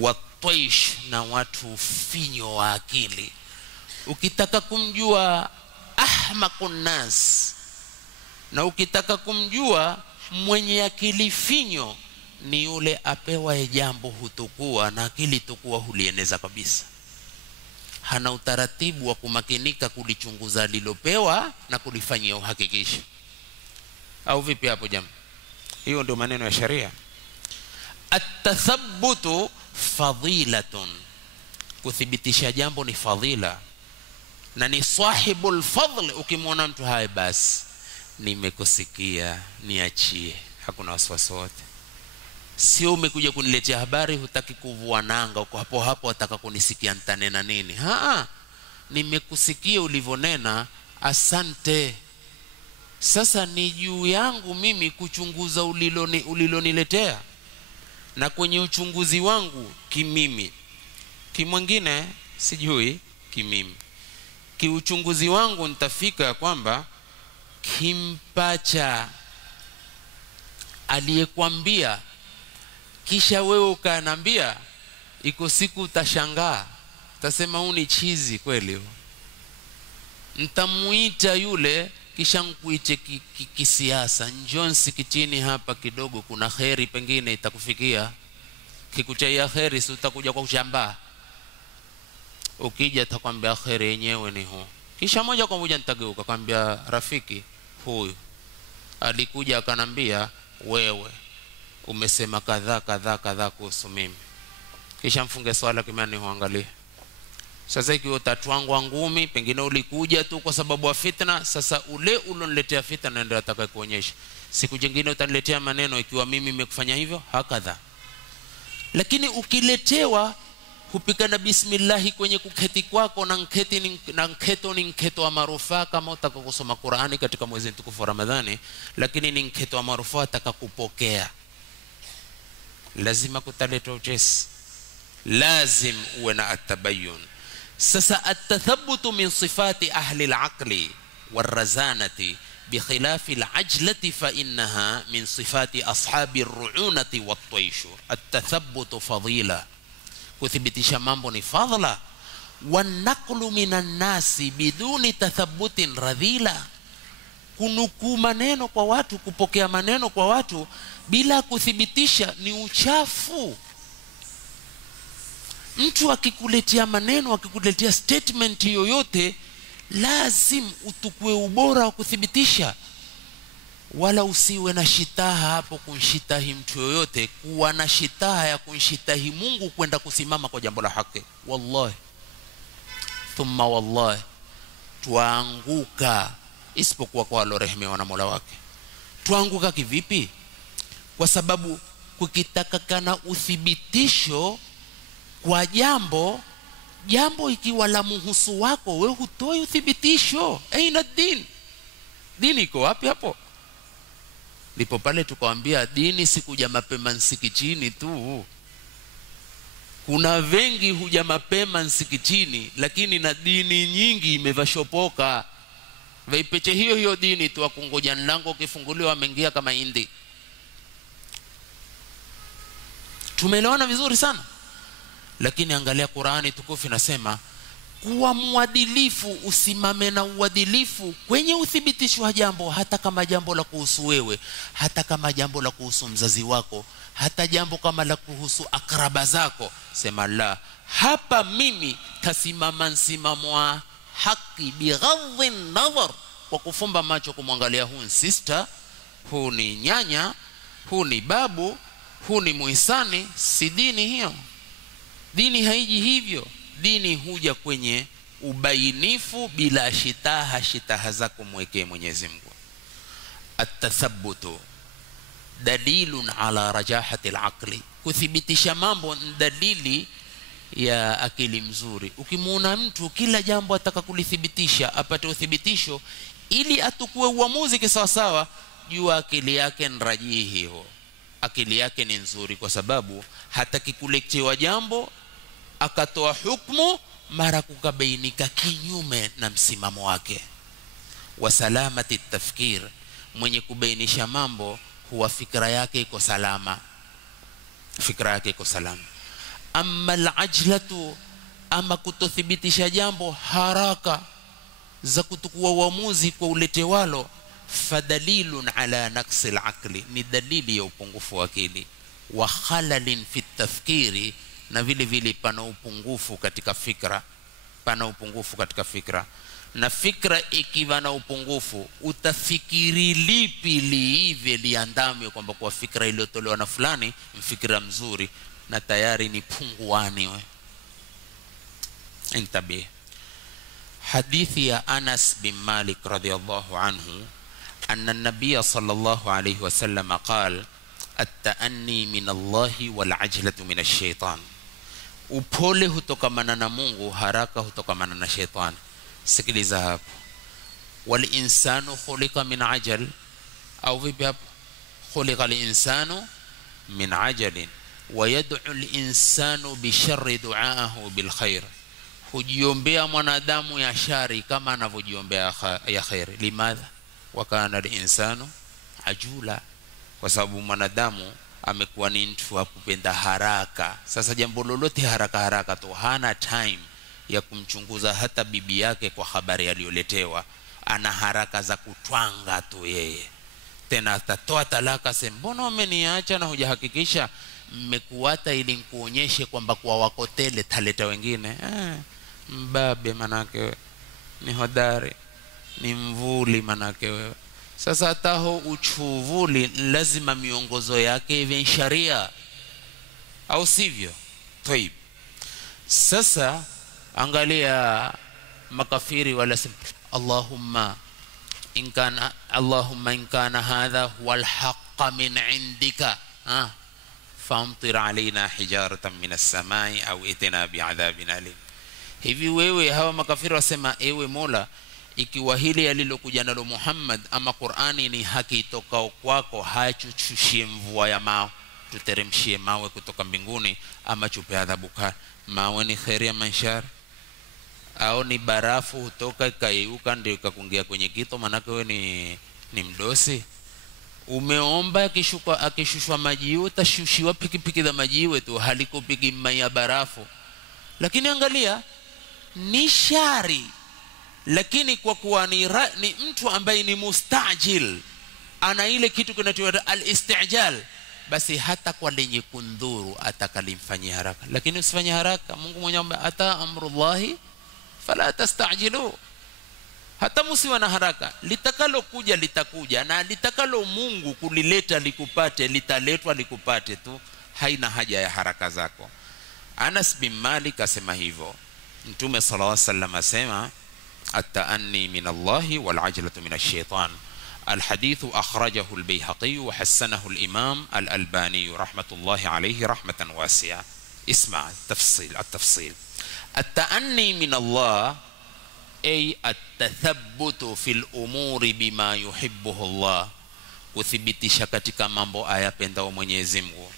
Wat-taysh, na watu finyo wa akili. Ukitaka kumjua ahmaqun nas, na ukitaka kumjua mwenye akili finyo, ni yule apewa jambo hutukua na akili tukua hulieneza kabisa. Hana utaratibu wa kumakinika kulichunguza lilopewa na kulifanyia uhakikisho. Au vipi hapo jamaa? Hiyo ndio maneno ya sharia. At-tathabbutu fadilatun, kuthibitisha jambo ni fadhila, na ni sahibul fadl. Ukimwona mtu hai, basi nimekusikia, niachie, hakuna wasiwasi wote. Sio umekuja kuniletea habari hutaki kuvua nanga, uko hapo hapo ataka kunisikia nitanena nini. Nimekusikia ulivonena, asante. Sasa ni juu yangu mimi kuchunguza uliloniletea, na kwenye uchunguzi wangu kimimi, kimwingine sijui, kimimi kiuchunguzi wangu nitafika kwamba kimpacha aliyekwambia, kisha wewe ukanambia, iko siku utashangaa, utasema huu ni chizi kweli. Nitamuita yule, kisha nkuite kisiasa, njoo msikitini hapa kidogo, kuna khairi pengine itakufikia. Kikuchaia khairi, si utakuja kwa kuchamba. Ukija atakwambia khairi yenyewe ni huu, kisha moja kwa moja nitageuka kwambia, rafiki huyu alikuja akanambia wewe umesema kadhaa kuhusu mimi, kisha mfunge swala kimani huangalia. Sasa ikiwa utatwangwa ngumi, pengine ulikuja tu kwa sababu ya fitna. Sasa ule uloniletea fitna ndio atakaye kuonyesha. Siku nyingine utaniletea maneno ikiwa mimi nimekufanya hivyo hakadha. Lakini ukiletewa kupika na bismillah kwenye kuketi kwako, na nketo ni nketo wa marufaa, kama utaka kusoma Qur'ani katika mwezi mtukufu wa Ramadhani, lakini ni nketo wa marufaa atakakupokea, lazima kutaleta uchesi, lazim uwe na atabayun. Sasa at-tathabbutu min sifati ahli al-aqli wal-razanati bikhilafi al-ajlati fa innaha min sifati ashabi ar-ru'unati wat-taysh. At-tathabbutu fadila, kuthibitisha mambo ni fadhila. Wan-naqlu minan nasi biduni tathabbutin radhila, kunukuu maneno kwa watu, kupokea maneno kwa watu bila kuthibitisha ni uchafu. Mtu akikuletea maneno, akikuletea statement yoyote, lazim utukue ubora wa kuthibitisha, wala usiwe na shitaha hapo kunshitahi mtu yoyote. Kuwa na shitaha ya kunshitahi Mungu kwenda kusimama kwa jambo la haki, wallahi thumma wallahi tuanguka, isipokuwa kwa alorehemewa na Mola wake. Tuanguka kivipi? Kwa sababu kukitakakana uthibitisho kwa jambo ikiwa la muhusu wako, wewe hutoi uthibitisho. Aina dini iko wapi hapo? Ndipo pale tukawaambia dini sikuja mapema msikitini tu. Kuna wengi huja mapema msikitini, lakini na dini nyingi imevashopoka. Vaipeche hiyo dini tu, akungoja mlango ukifunguliwa ameingia kama indi. Tumeelewana vizuri sana. Lakini angalia Qur'ani tukufu inasema kuwa muadilifu, usimame na uadilifu kwenye uthibitisho wa jambo, hata kama jambo la kuhusu wewe, hata kama jambo la kuhusu mzazi wako, hata jambo kama la kuhusu akraba zako. Sema la, hapa mimi tasimama msimamo wa haki bighadhi nadhar, kwa kufumba macho kumwangalia huu sister, huu ni nyanya, huu ni babu, huu ni muhisani. Si dini hiyo. Dini haiji hivyo. Dini huja kwenye ubainifu bila shitaha zako mwekee Mwenyezi Mungu. At-tathabbutu dalilun ala rajahati al-aqli. Kuthibitisha mambo dalili ya akili mzuri. Ukimuona mtu kila jambo ataka kulithibitisha apate uthibitisho ili atukue uamuzi kisawasawa, jua akili yake ni rajihi hiyo, akili yake ni nzuri, kwa sababu hataki kuletewa jambo akatoa hukumu mara kukabainika kinyume na msimamo wake. Wa salamati tafkir, mwenye kubainisha mambo huwa fikra yake iko salama, fikra yake iko salama. Amma al-ajlatu, ama kutothibitisha jambo haraka za kutukua uamuzi kwa uletewalo, fadalilun ala naqsi al-aqli, ni dalili ya upungufu wa akili. Wa khalalin fi tafkiri, na vile vile pana upungufu katika fikra, pana upungufu katika fikra. Na fikra ikiwa na upungufu, utafikiri lipi liive liandamwe kwamba kwa fikra iliyotolewa na fulani mfikira mzuri, na tayari ni punguani we. Intabih. Hadithi ya Anas bin Malik radhiyallahu anhu anna an-nabiy sallallahu alayhi wasallam qala at-ta'anni min Allah wal ajlatu min ash-shaytan, upole hutokamana na Mungu, haraka hutokamana na shetani. Sikiliza hapo, wal insanu khuliqa min ajal, au vipi hapo? Khuliqa al insanu min ajalin wa yad'u al insanu bi sharri du'aahu bil khair, hujiombea mwanadamu ya shari kama anavyojiombea ya khair. Limadha? Wa kana al insanu ajula, kwa sababu mwanadamu amekuwa ni mtu wa kupenda haraka. Sasa jambo lolote haraka haraka tu, hana time ya kumchunguza hata bibi yake kwa habari aliyoletewa, ana haraka za kutwanga tu yeye. Tena atatoa talaka, sema mbona umeniacha na hujahakikisha mmekuata ili nikuonyeshe kwamba kwa wakotele taleta wengine. Mbabe manake ni hodari, ni mvuli manake wewe. Sasa hataho uchuvuli lazima miongozo yake iwe sharia, au sivyo? Taib. Sasa angalia makafiri wala Allahumma in kana hadha huwal haqqa min indika famtir alaina hijaratan min as-samai au itina bi'adhabin alim. Hivi wewe, hawa makafiri wasema, ewe Mola, ikiwa hili alilokuja nalo Muhammad ama Qur'ani ni haki itokao kwako, hachuchushie mvua ya mawe, tuteremshie mawe kutoka mbinguni, ama chupe adhabu kali. Mawe ni khairi ya manshar, au ni barafu hutoka ikayuka ndio ikakungia kwenye kito, manake wewe ni mdosi. Umeomba akishushwa maji, utashushiwa pikipiki za maji tu, halikupigi mai ya barafu. Lakini angalia, ni shari, lakini kwa kuwa ni mtu ambaye ni mustajil, ana ile kitu kinachoitwa al-istijal, basi hata kwa lenye kundhuru atakalimfanyia haraka. Lakini usifanye haraka. Mungu mwenyewe ata amrullahi fala tastajilu, hata musiwe na haraka. Litakalo kuja litakuja, na litakalo Mungu kulileta likupate litaletwa likupate tu, haina haja ya haraka zako. Anas bin Malik asema hivyo. Mtume sallallahu alaihi wasallam asema at-ta'anni min Allahi wal ajlatu min ash-shaytan. الحديث أخرجه البيهقي وحسنه الإمام الألباني رحمة الله عليه رحمة واسعة. اسمع التفصيل. التأني من الله أي التثبت في الأمور بما يحبه الله، kuthibitisha katika mambo ayapendao Mwenyezi Mungu,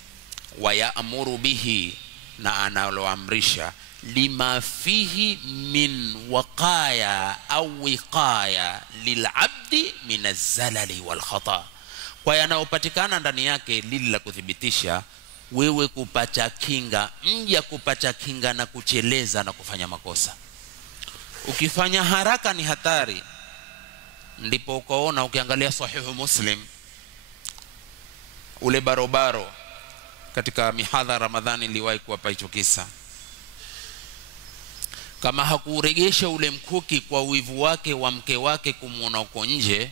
wa yaamuru bihi, na analoamrisha, lima fihi min waqaya au wiqaya lilabdi min az-zalali wal khata, kwa yanayopatikana ndani yake lili la kuthibitisha wewe kupata kinga, mja kupata kinga na kucheleza na kufanya makosa. Ukifanya haraka ni hatari. Ndipo ukaona ukiangalia Sahihu Muslim, ule barobaro katika mihadhara Ramadhani niliwahi kuwapa hicho kisa. Kama hakuregesha ule mkuki kwa wivu wake wa mke wake kumuona uko nje,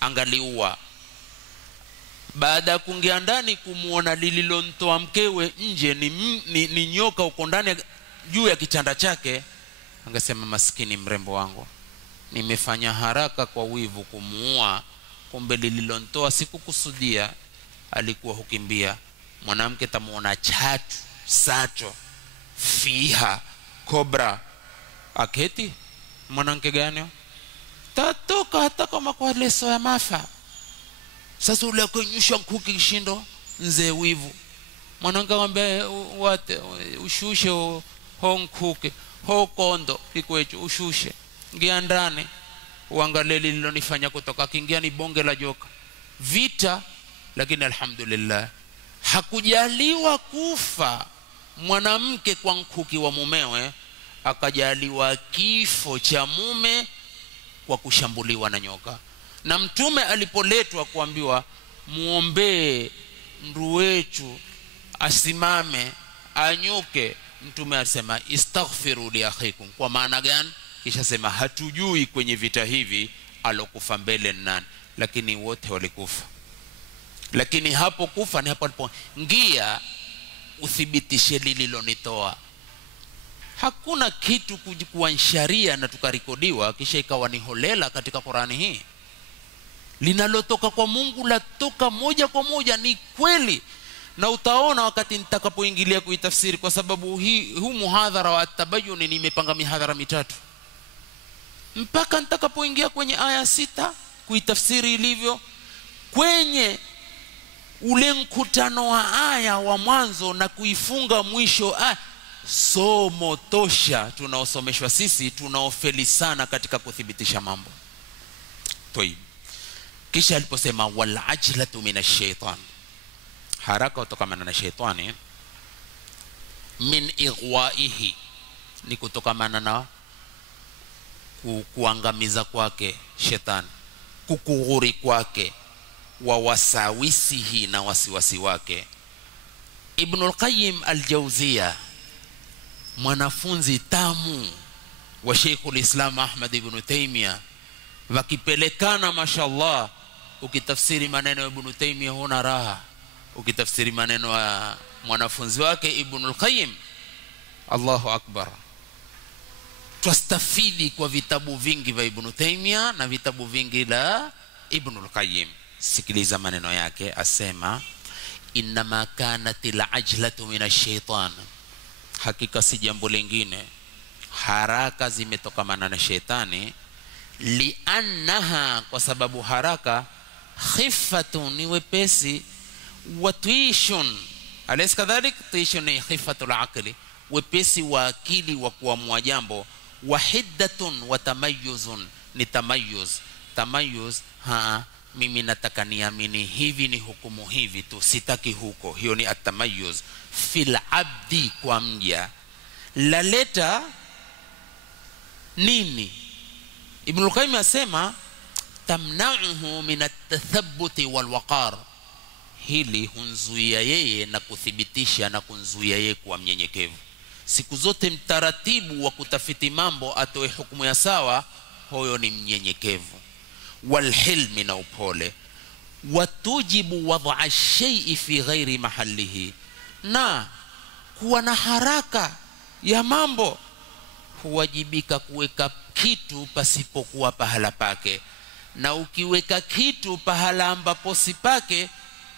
angaliua. Baada ya kuingia ndani kumuona lililontoa mkewe nje ni nyoka uko ndani juu ya kitanda chake, angesema maskini mrembo wangu, nimefanya haraka kwa wivu kumuua, kumbe lililontoa sikukusudia, alikuwa hukimbia. Mwanamke tamuona chatu, sacho, fiha, kobra, aketi mwanamke gani? Tatoka hata kama kwa leso ya mafa. Sasa ule kunyusha mkuki kishindo nze wivu. Mwanamke akamwambia wate ushushe ho mkuki, ho kondo kikwecho ushushe. Ngia ndani uangalie lililonifanya kutoka, kingia ni bonge la joka. Vita, lakini alhamdulillah hakujaliwa kufa mwanamke kwa mkuki wa mumewe, akajaliwa kifo cha mume kwa kushambuliwa na nyoka. Na mtume alipoletwa kuambiwa muombee ndugu wetu asimame anyuke, mtume alisema istaghfiru li akhikum. Kwa maana gani? Kisha sema hatujui kwenye vita hivi alokufa mbele nani, lakini wote walikufa. Lakini hapo kufa ni hapo alipo ngia uthibitishe lililonitoa. Hakuna kitu kuwa sharia na tukarekodiwa kisha ikawa ni holela katika Qur'ani hii. Linalotoka kwa Mungu latoka moja kwa moja, ni kweli. Na utaona wakati nitakapoingilia kuitafsiri, kwa sababu huu muhadhara wa tabayuni nimepanga mihadhara mitatu, mpaka nitakapoingia kwenye aya 6 kuitafsiri ilivyo, kwenye ule mkutano wa aya wa mwanzo na kuifunga mwisho. Somo tosha tunaosomeshwa sisi tunaofeli sana katika kuthibitisha mambo. Toib. Kisha aliposema wal ajlatu minash shaitan, haraka kutokana na shaitani, min ighwaihi, ni kutokana na kuangamiza kwake shetani, kukughuri kwake, wa wasawisihi, na wasiwasi wake. Ibn al-Qayyim al-Jawziyya, mwanafunzi tamu wa Sheikhul Islam Ahmad ibn Taymiyyah, wakipelekana mashallah. Ukitafsiri maneno ya Ibn Taymiyyah huna raha, ukitafsiri maneno ya mwanafunzi wake Ibn al-Qayyim, Allahu akbar. Tustafidi kwa vitabu vingi vya Ibn Taymiyyah na vitabu vingi la Ibn al-Qayyim. Sikiliza maneno yake, asema inma kanatil ajlatu minash shaitan, hakika si jambo lingine, haraka zimetokamana na shetani. Liannaha, kwa sababu haraka, khifatun, ni wepesi, watwishun, alaysa kadhalik, twishun ni khifatul aqli, wepesi wa akili wa kuamua jambo, wahiddatun wa tamayyuzun, ni tamayyuz. Tamayyuz, mimi nataka niamini hivi, ni hukumu hivi tu, sitaki huko. Hiyo ni atamayyuz. Fil abdi, kwa mja, laleta nini? Ibn al-Qayyim asema tamna'uhu min at-tathabbuti wal waqar, hili hunzuia yeye na kuthibitisha na kunzuia yeye kuwa mnyenyekevu. Siku zote mtaratibu wa kutafiti mambo atoe hukumu ya sawa, huyo ni mnyenyekevu. Wal hilmi, na upole. Watujibu wad'a ash-shay'i fi ghairi mahallihi, na kuwa na haraka ya mambo huwajibika kuweka kitu pasipokuwa pahala pake. Na ukiweka kitu pahala ambapo si pake,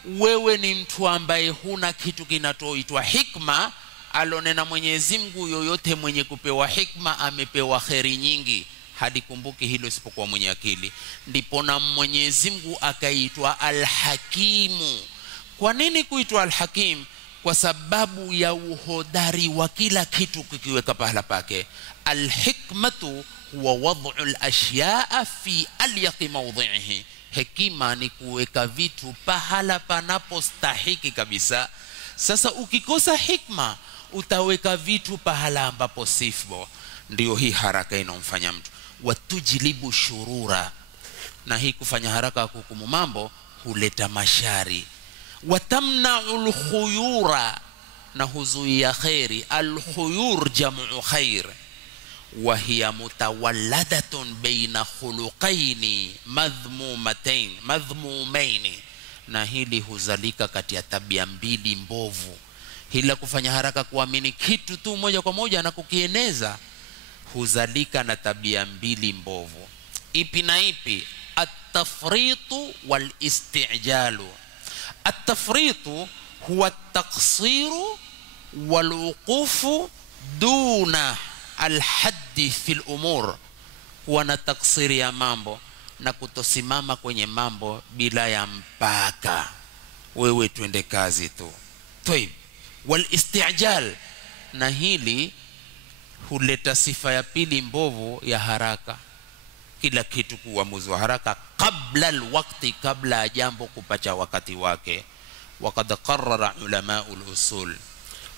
wewe ni mtu ambaye huna kitu kinatoitwa hikma. Alonena Mwenyezi Mungu, yoyote mwenye kupewa hikma amepewa kheri nyingi, hadi kumbuki hilo isipokuwa mwenye akili. Ndipo na Mwenyezi Mungu akaitwa Al-Hakimu. Kwa nini kuitwa Al-Hakim? Kwa sababu ya uhodari wa kila kitu kikiweka pahala pake. Al-hikmatu huwa wad'u al-ashya'a fi alyaqi mawdhi'ihi, hekima ni kuweka vitu pahala panapostahiki kabisa. Sasa ukikosa hikma utaweka vitu pahala ambapo sifo. Ndio hii haraka inomfanya mtu. Watujlibu shurura, na hii kufanya haraka hukumu mambo huleta mashari. Watamna'ul khuyura, na huzuia khairi. Al-khuyur jam'u khair, wa hiya mutawalladatun baina khuluqaini madhmumaini, na hili huzalika kati ya tabia mbili mbovu. Hila kufanya haraka kuamini kitu tu moja kwa moja na kukieneza, huzalika na tabia mbili mbovu. Ipi na ipi? At-tafritu wal isti'jalu. At-tafritu huwa at-taqsiru wal-wuqufu duna al-haddi fil umur, huwa na taksiri ya mambo na kutosimama kwenye mambo bila ya mpaka, wewe twende kazi tu. Tayib, wal istijal, na hili huleta sifa ya pili mbovu ya haraka, kila kitu kuamuzi wa haraka, kabla alwaqti, kabla jambo kupacha wakati wake. Waqad qarrara ulama al-usul,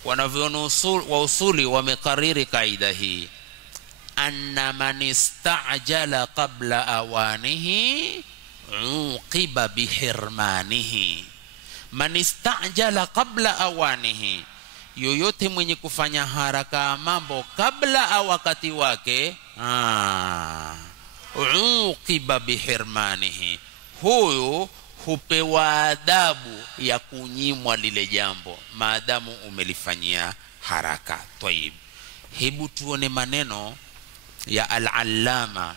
wanavyoni usul wa usuli wamekariri kaida hii, anna man istajala qabla awanihi uqiba bihirmanihi. Man istajala qabla awanihi, yoyote mwenye kufanya haraka mambo kabla wakati wake, uqiba bihirmanihi, huyo hupewa adhabu ya kunyimwa lile jambo maadamu umelifanyia haraka. Tayib, hebu tuone maneno ya al-allama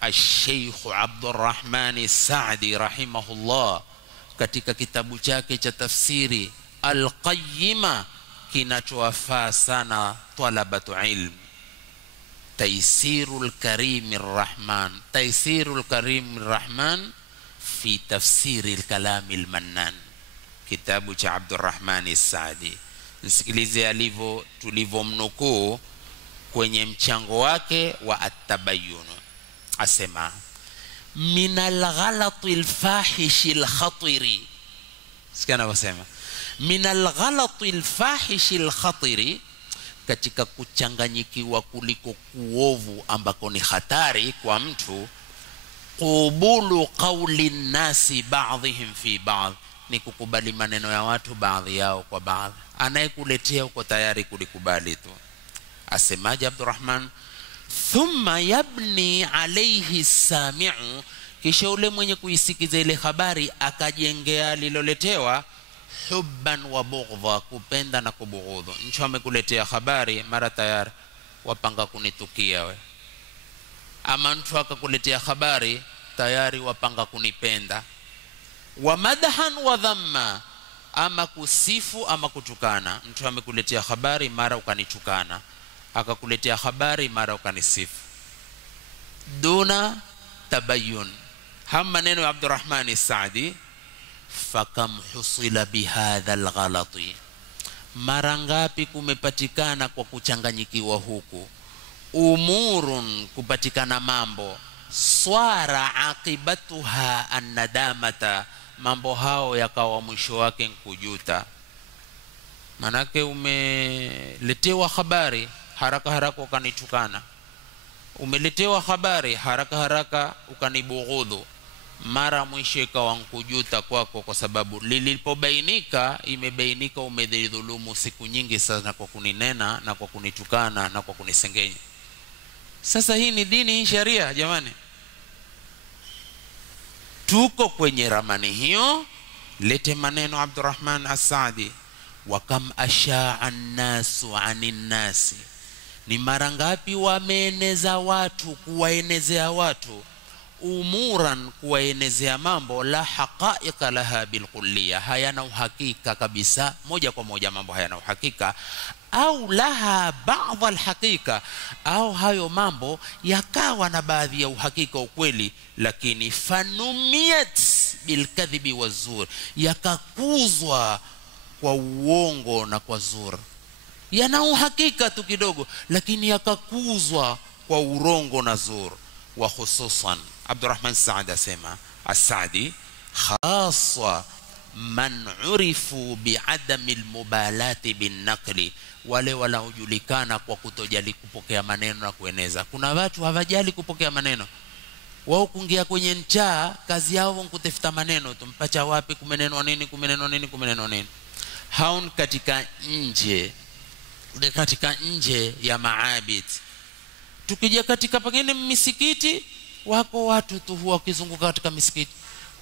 al-sheikh Abdurrahman Saadi rahimahullah katika kitabu chake cha tafsiri al-qayyima kinachowafaa sana talabatu ilm, Taysirul Karimir Rahman, Taysirul Karimir Rahman fi tafsiri al-kalamil mannan, kitabu cha Abdurrahman Saadi. Msikilize alivyo tulivomnukuu kwenye mchango wake wa at-tabayyun. Asema minal ghalatil fahishil khatiri, sikana wasema minal ghalatil fahishil khatiri, katika kuchanganyikiwa kuliko kuovu ambako ni hatari kwa mtu, qubulu qawli nasi ba'dihim fi ba'd, ni kukubali maneno ya watu baadhi yao kwa baadhi. Anayekuletea uko tayari kulikubali tu. Asemaje Abdurrahman? Thumma yabni alayhi sami'u, kisha ule mwenye kuisikiza ile habari akajengea liloletewa hubban wa bughdha, kupenda na kubughudhu. Mtu amekuletea habari, mara tayari wapanga kunitukia we, ama mtu akakuletea habari tayari wapanga kunipenda. Wa madhan wa dhamma, ama kusifu ama kutukana. Mtu amekuletea habari mara ukanitukana, akakuletea habari mara ukanisifu, duna tabayyun. Hama maneno ya Abdurrahman Saadi, fakam husila bihadha alghalati, mara ngapi kumepatikana kwa kuchanganyikiwa huku, umurun, kupatikana mambo, swara aqibatuha an-nadamata, mambo hao yakawa mwisho wake kujuta. Manake umeletewa habari haraka haraka ukanitukana, umeletewa habari haraka haraka ukanibughudhu, mara mwisho ikawa kujuta kwako, kwa sababu lilipobainika, imebainika umedhulumu siku nyingi sana kwa kuninena na kwa kunitukana na kwa kunisengenya. Sasa hii ni dini, hii sharia jamani. Tuko kwenye ramani hiyo. Lete maneno Abdurrahman As-Saadi, wa kam asha'a an-nasu 'anin nasi, ni mara ngapi wameeneza watu, kuwaenezea watu, umuran, kuwaenezea mambo, la haqa'iqa laha bilkulliyah, hayana uhakika kabisa moja kwa moja, mambo hayana uhakika, au laha ba'd alhaqiqa, au hayo mambo yakawa na baadhi ya uhakika, ukweli, lakini fanumiyat bilkadhibi wazur, yakakuzwa kwa uongo na kwa zur. Yana uhakika tu kidogo, lakini yakakuzwa kwa urongo na zur. Wa khususan Abdurrahman Saadi asema, As-Saadi, khaswa man urifu bi'adami almubalati binnaqli, wale wanaojulikana kwa kutojali kupokea maneno na kueneza. Kuna watu hawajali kupokea maneno, wao kuingia kwenye njaa, kazi yao kutafuta maneno, tumpacha wapi, kumenenwa nini, kumenenwa nini, kumenenwa nini. Haun katika nje ya maabid. Tukija katika pengine misikiti, wako watu tu huwa wakizunguka katika misikiti,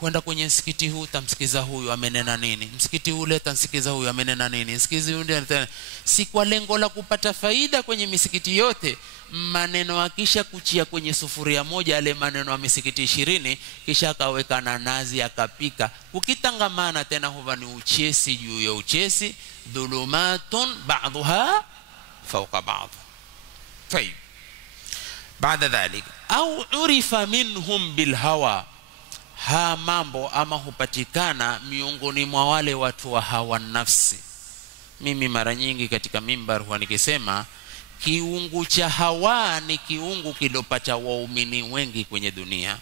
kwenda kwenye msikiti huu tamsikiza huyu amenena nini, msikiti ule tamsikiza huyu amenena nini, msikiti ule, si kwa lengo la kupata faida kwenye misikiti yote. Maneno akisha kuchia kwenye sufuria moja yale maneno ya misikiti 20, kisha akaweka na nazi akapika, ukitangamana tena huwa ni uchesi juu ya uchesi, dhulumatun ba'dha fawqa ba'd. Tayeb, baada dhalik au urifa minhum bil hawa, ha mambo ama hupatikana miongoni mwa wale watu wa hawa nafsi. Mimi mara nyingi katika mimbar huwa nikisema kiungu cha hawa ni kiungu kilopata waumini wengi kwenye dunia.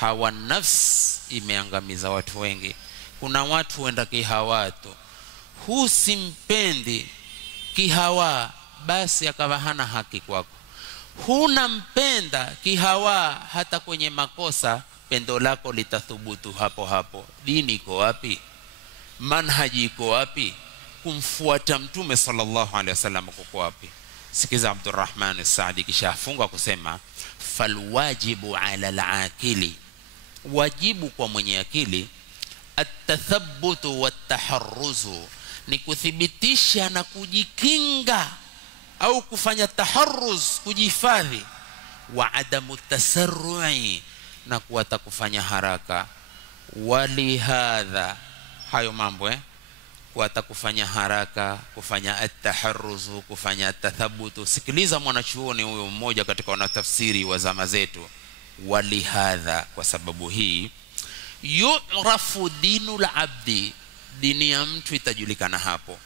Hawa nafsi imeangamiza watu wengi. Kuna watu wenda kihawa tu, husimpendi kihawa basi akawa hana haki kwako. Huna mpenda kihawa, hata kwenye makosa pendo lako litathubutu hapo hapo. Dini iko wapi? Manhaji iko wapi? Kumfuata mtume sallallahu alaihi wasallam kuko wapi? Sikiza Abdurrahman as-Saadi kisha afunga kusema falwajibu ala al-akili, wajibu kwa mwenye akili, at-tathabbutu wat-taharruzu, ni kuthibitisha na kujikinga au kufanya taharruz, kujihifadhi, wa adamu tasarru'i, na kuata kufanya haraka. Wali hadha, hayo mambo kuata kufanya haraka, kufanya at-taharruzu, kufanya at-tathabutu. Sikiliza mwanachuoni huyo mmoja katika wanatafsiri wa zama zetu. Wali hadha, kwa sababu hii, yu'rafu dinul abdi, dini ya mtu itajulikana hapo,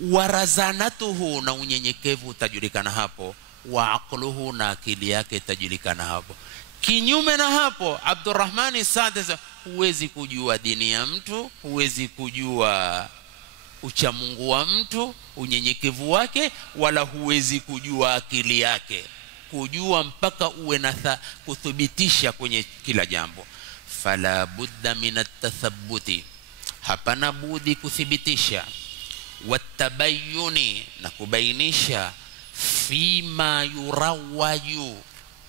warazanatuhu, na unyenyekevu utajulikana hapo, wa aqluhu, na akili yake itajulikana hapo. Kinyume na hapo, Abdurrahmani Saadi, huwezi kujua dini ya mtu, huwezi kujua uchamungu wa mtu, unyenyekevu wake, wala huwezi kujua akili yake. Kujua mpaka uwe na kuthibitisha kwenye kila jambo. Fala budda min at-tathabbuti, hapana budi kuthibitisha, watabayuni, na kubainisha, fima yurawaju,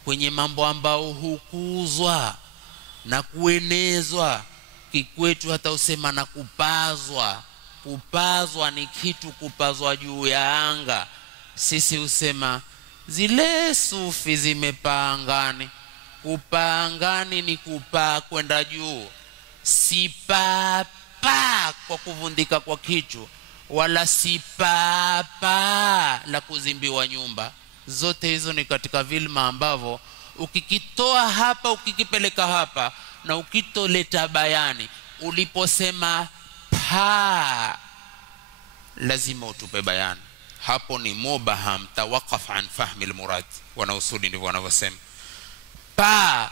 kwenye mambo ambao hukuzwa na kuenezwa. Kikwetu hata usema na kupazwa. Kupazwa ni kitu kupazwa juu ya anga. Sisi usema zile sufi zimepaa angani. Kupaa angani ni kupaa kwenda juu, si paa kwa kuvundika kwa kichwa, wala si paa la kuzimbiwa nyumba. Zote hizo ni katika vilma ambavyo ukikitoa hapa ukikipeleka hapa na ukitoleta bayani, uliposema paa lazima utupe bayani. Hapo ni mubaham, tawaqaf an fahmi almurad. Wanausuli ndivyo wanavyosema. Paa,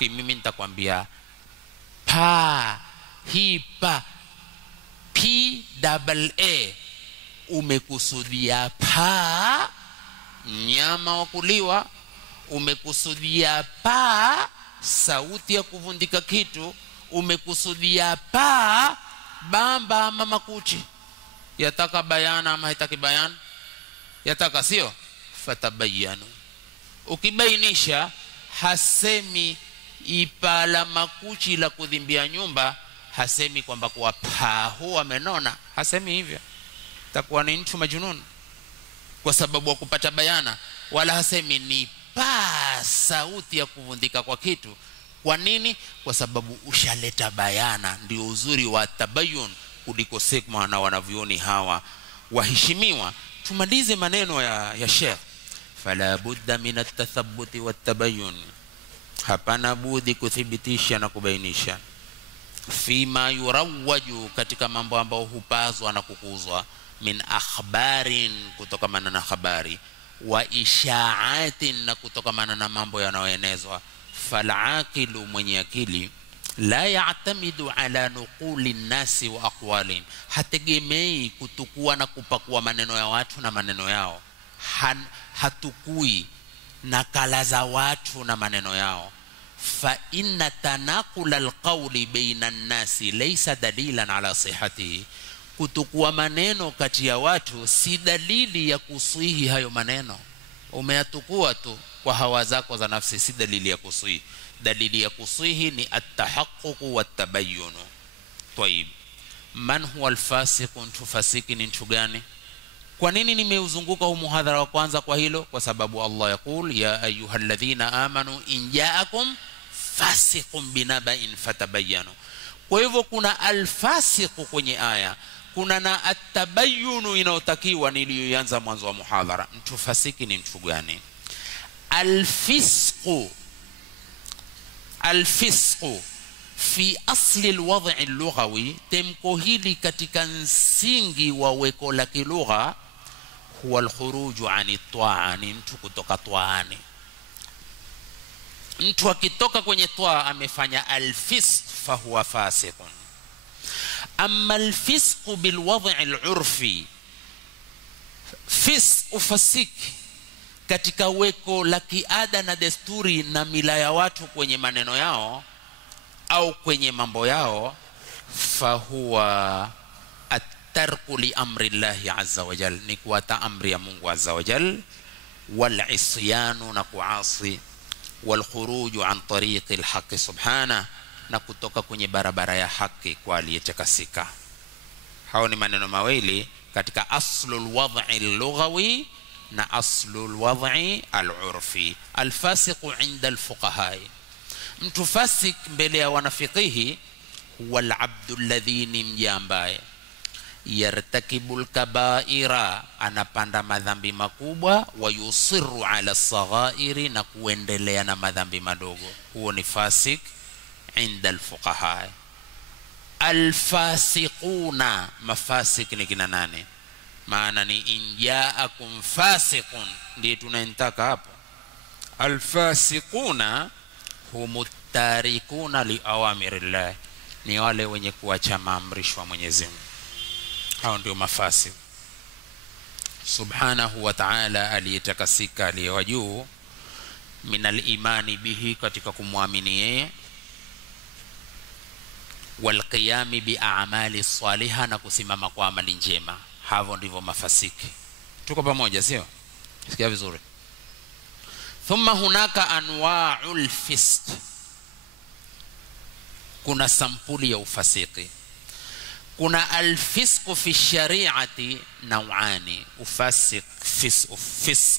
mimi nitakwambia paa, hii paa P-A-A, umekusudia paa nyama wa kuliwa, umekusudia paa sauti ya kuvundika kitu, umekusudia paa bamba ama makuchi. Yataka bayana ama haitaki bayana? Yataka, sio? Fatabayanu. Ukibainisha, hasemi ipala makuchi la kudhimbia nyumba, hasemi kwamba kwa paa huwa amenona, hasemi hivyo, takuwa ni mtu majunun kwa sababu wa kupata bayana. Wala hasemi ni paa sauti ya kuvundika kwa kitu. Kwa nini? Kwa sababu ushaleta bayana. Ndio uzuri wa tabayun kuliko sekma na wanavyoni hawa waheshimiwa. Tumalize maneno ya Sheikh. Fala budda min at-tathabbuti wat-tabayyun, hapana budi kuthibitisha na kubainisha, fima yurawaju, katika mambo ambayo hupazwa na kukuzwa, min akhbarin, kutokamana na habari, wa ishaatin, na kutokamana na mambo yanayoenezwa. Falaqilu, mwenye akili, la ya'tamidu ala nuquli nasi wa aqwalin, hategemei kutukua na kupakua maneno ya watu na maneno yao. Hatukui nakala za watu na maneno yao. Fa inna tanaqula alqawli baina an-nasi laysa dalilan ala sihhatihi, kutukua maneno kati ya watu si dalili ya kusihi hayo maneno. Umeyatukua tu, kwa hawa zako za nafsi, si dalili ya kuswihi. Dalili ya kuswihi ni at-tahaqquq wa at-tabayyun. Tayib, man huwa al-fasiq? Fasiki ni mtu gani? Kwa nini nimeuzunguka huu muhadhara wa kwanza kwa hilo? Kwa sababu Allah yakul ya ayyuhalladhina amanu in ja'akum fasiqun binaba'in fatabayyanu. Kwa hivyo kuna al-fasiq kwenye aya, kuna na at-tabayyun inayotakiwa niliyoanza mwanzo wa muhadhara. Mtu fasiki ni mtu gani? Al-fisqu fi asli al-wad'i al-lughawi, temko hili katika msingi wa weko la kilugha, huwa al-khuruju ani ta'a, ni mtu kutoka taani. Mtu akitoka kwenye taa amefanya al-fisq, fa huwa fasiqun. Amma al-fisq bil wad'i al-urfi, fisq ufasiki katika weko la kiada na desturi na mila ya watu kwenye maneno yao au kwenye mambo yao, fa huwa at-tarku li amri Allahi azza wa jalla, ni kuata amri ya Mungu azza wa jalla, wal isyanu, na kuasi, wal khuruju an tariqi al-haqq subhana, na kutoka kwenye barabara ya haki kwa aliyetakasika. Hao ni maneno mawili katika aslul wad'i al-lughawi na aslul wad'i al-urfi. Al-fasiqu 'inda al-fuqaha, mtu fasik mbele ya wanafikihi, huwa al-'abdu alladhi, ni mja ambaye yartakibul kabaira, anapanda madhambi makubwa, wa yusirru ala saghairi, na kuendelea na madhambi madogo. Huo ni fasik 'inda al-fuqaha. Al-fasiquna, mafasik ni kina nani? Maana ni injaakum fasiqun, ndiye tunayentaka hapo. Al-fasiquna humut tarikuna li awamirillah, ni wale wenye kuacha maamrisho ya Mwenyezi Mungu. Hao ndio mafasik. Subhanahu wa ta'ala, aliyetakasika, aliyewajuu, min al-imani bihi, katika kumwamini yeye, wal qiyami bi a'mali salihah, na kusimama kwa amali njema. Hao ndivyo mafasiki. Tuko pamoja, sio? Sikia vizuri. Thumma hunaka anwa'ul fisq, kuna sampuli ya ufasiki. Kuna al-fisq fi shari'ati naw'ani, ufasik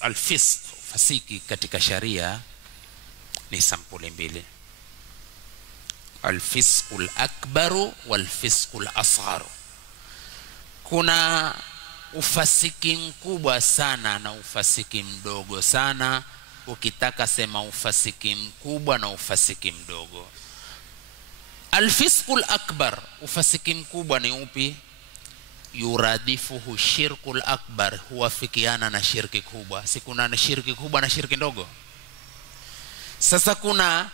al-fisq, fasiki katika sharia ni sampuli mbili, al-fisqul akbaru wal fisqul asgharu. Kuna ufasiki mkubwa sana na ufasiki mdogo sana. Ukitaka sema ufasiki mkubwa na ufasiki mdogo. Al-fisqul akbar, ufasiki mkubwa ni upi? Yuradifuhu shirkul akbar, huwafikiana na shirki kubwa. Si kuna na shirki kubwa na shirki ndogo? Sasa kuna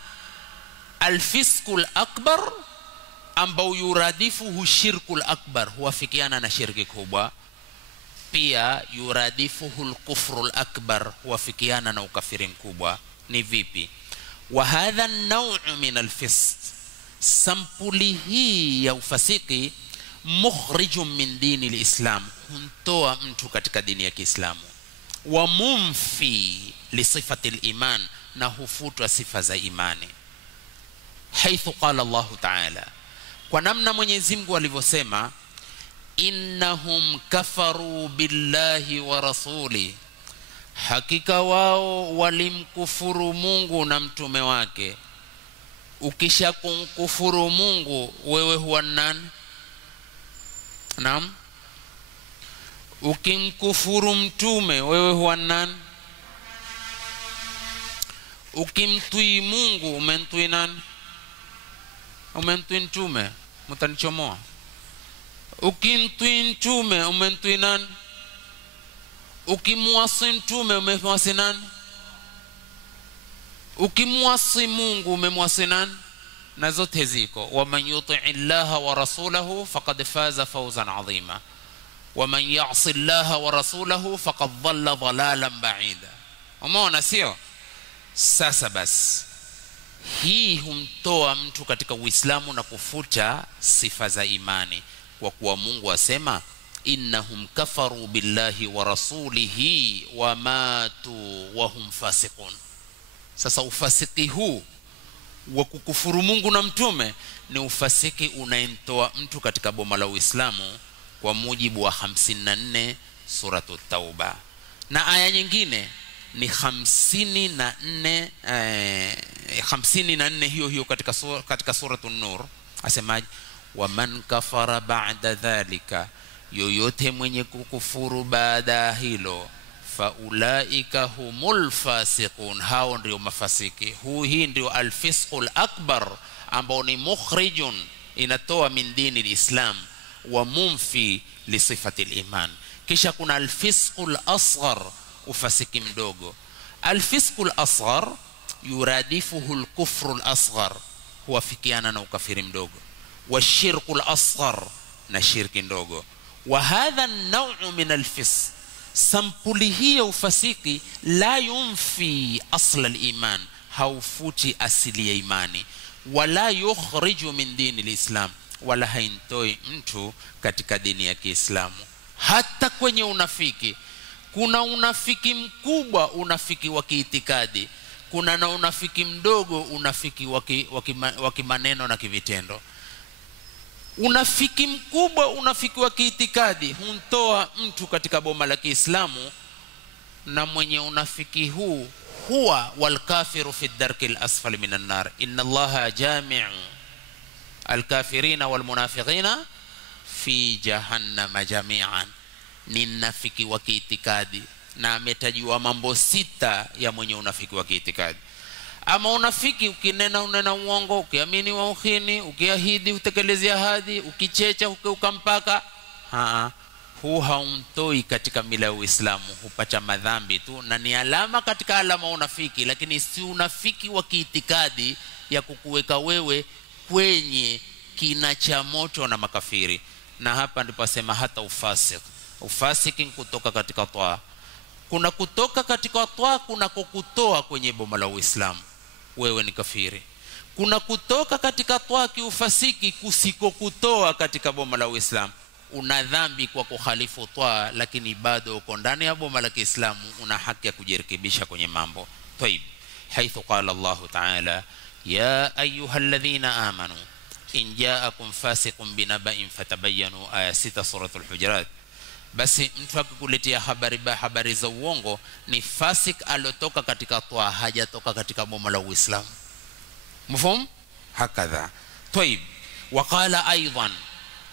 al-fisqul akbar ambao yuradifuhu shirkul akbar, huwafikiana na shirki kubwa. Pia yuradifuhu al-kufrul akbar, huwafikiana na ukafiri mkubwa. Ni vipi? Wa hadha an-naw'u min al-fisq, sampuli hii ya ufasiki, mukhrijun min dini al-islam, huntoa mtu katika dini ya Kiislamu, wa mumfi li sifati al-iman, na hufutwa sifa za imani. Haithu qala Allah ta'ala, kwa namna Mwenyezi Mungu alivyosema, innahum kafaru billahi wa rasuli, hakika wao walimkufuru Mungu na mtume wake. Ukisha kumkufuru Mungu, wewe huwa nani? Naam, ukimkufuru mtume, wewe huwa nani? Ukimtui Mungu, umemtui nani? Umemtui mtume? Mtanichomoa. Ukimtui mtume, umemtui nani? Ukimwasi mtume, umemwasi nani? Ukimwasi Mungu, umemwasi nani? Na zote ziko. Wa man yuti'i Allaha wa rasulahu faqad faza fawzan 'azima, wa man ya'si Allaha wa rasulahu faqad dhalla dhalalan ba'ida. Umeona, sio? Sasa basi, hii humtoa mtu katika Uislamu na kufuta sifa za imani, kwa kuwa Mungu asema innahum kafaru billahi wa rasulihi wa matu wa hum fasiqun. Sasa ufasiki huu wa kukufuru Mungu na mtume ni ufasiki unaimtoa mtu katika boma la Uislamu kwa mujibu wa 54 suratu Tauba. Na aya nyingine ni 54 hiyo katika suratu Nur, asemaje? Waman kafara ba'da dhalika, yoyote mwenye kukufuru baada hilo, faulaika humul fasiqun, hao ndio mafasiki. Hii ndio alfisqul akbar, ambao ni mukhrijun, inatoa min dini alislam wa munfi li sifati aliman. Kisha kuna alfisqul asghar, ufasiki mdogo. Alfisqul asghar yuradifuhu alkufru alasghar, huafikiana na ukafiri mdogo. Washirkul asghar, na shirki ndogo. Wa hadha an-naw'u min alfisq, sampuli hii ya ufasiki la yunfi asla al-iman, haufuti asili ya imani, wala yukhriju min dini al-islam, wala haintoi mtu katika dini ya Kiislamu. Hata kwenye unafiki kuna unafiki mkubwa, unafiki wa kiitikadi, kuna na unafiki mdogo, unafiki wa kimaneno na kivitendo. Unafiki mkubwa, unafiki wa kiitikadi, humtoa mtu katika boma la Kiislamu, na mwenye unafiki huu huwa wal kafiru fi ad-darki al-asfali minan nar. Inna Allaha jami'u al-kafirina wal munafiqina fi jahannama jami'an. Ni nafiki wa kiitikadi, na ametajiwa mambo 6 ya mwenye unafiki wa kiitikadi. Ama unafiki ukinena unena uongo, ukiamini wa ukhini, ukiahidi utekeleze ahadi, ukichecha ukampaka, huu haumtoi katika mila ya Uislamu, hupata madhambi tu, na ni alama katika alama unafiki, lakini si unafiki wa kiitikadi ya kukuweka wewe kwenye kina cha moto na makafiri. Na hapa ndipo asema hata ufasiki kutoka katika toa. Kuna kutoka katika toa, kuna kukutoa kwenye boma la Uislamu, wewe ni kafiri. Kuna kutoka katika toa kiufasiki kusikokutoa katika boma la Uislamu, una dhambi kwa kukhalifu toa, lakini bado uko ndani ya boma la Kiislamu, una haki ya kujirekebisha kwenye mambo. Tayib, haithu qala Allah ta'ala ya ayyuhalladhina amanu in ja'akum fasiqun binaba'in fatabayyanu, aya 6 suratul Hujurat. Basi mtu akikuletea habari za uongo, ni fasik alotoka katika toa, hajatoka katika boma la Uislamu. Mfhum? Hakadha. Tayib, waqala aidan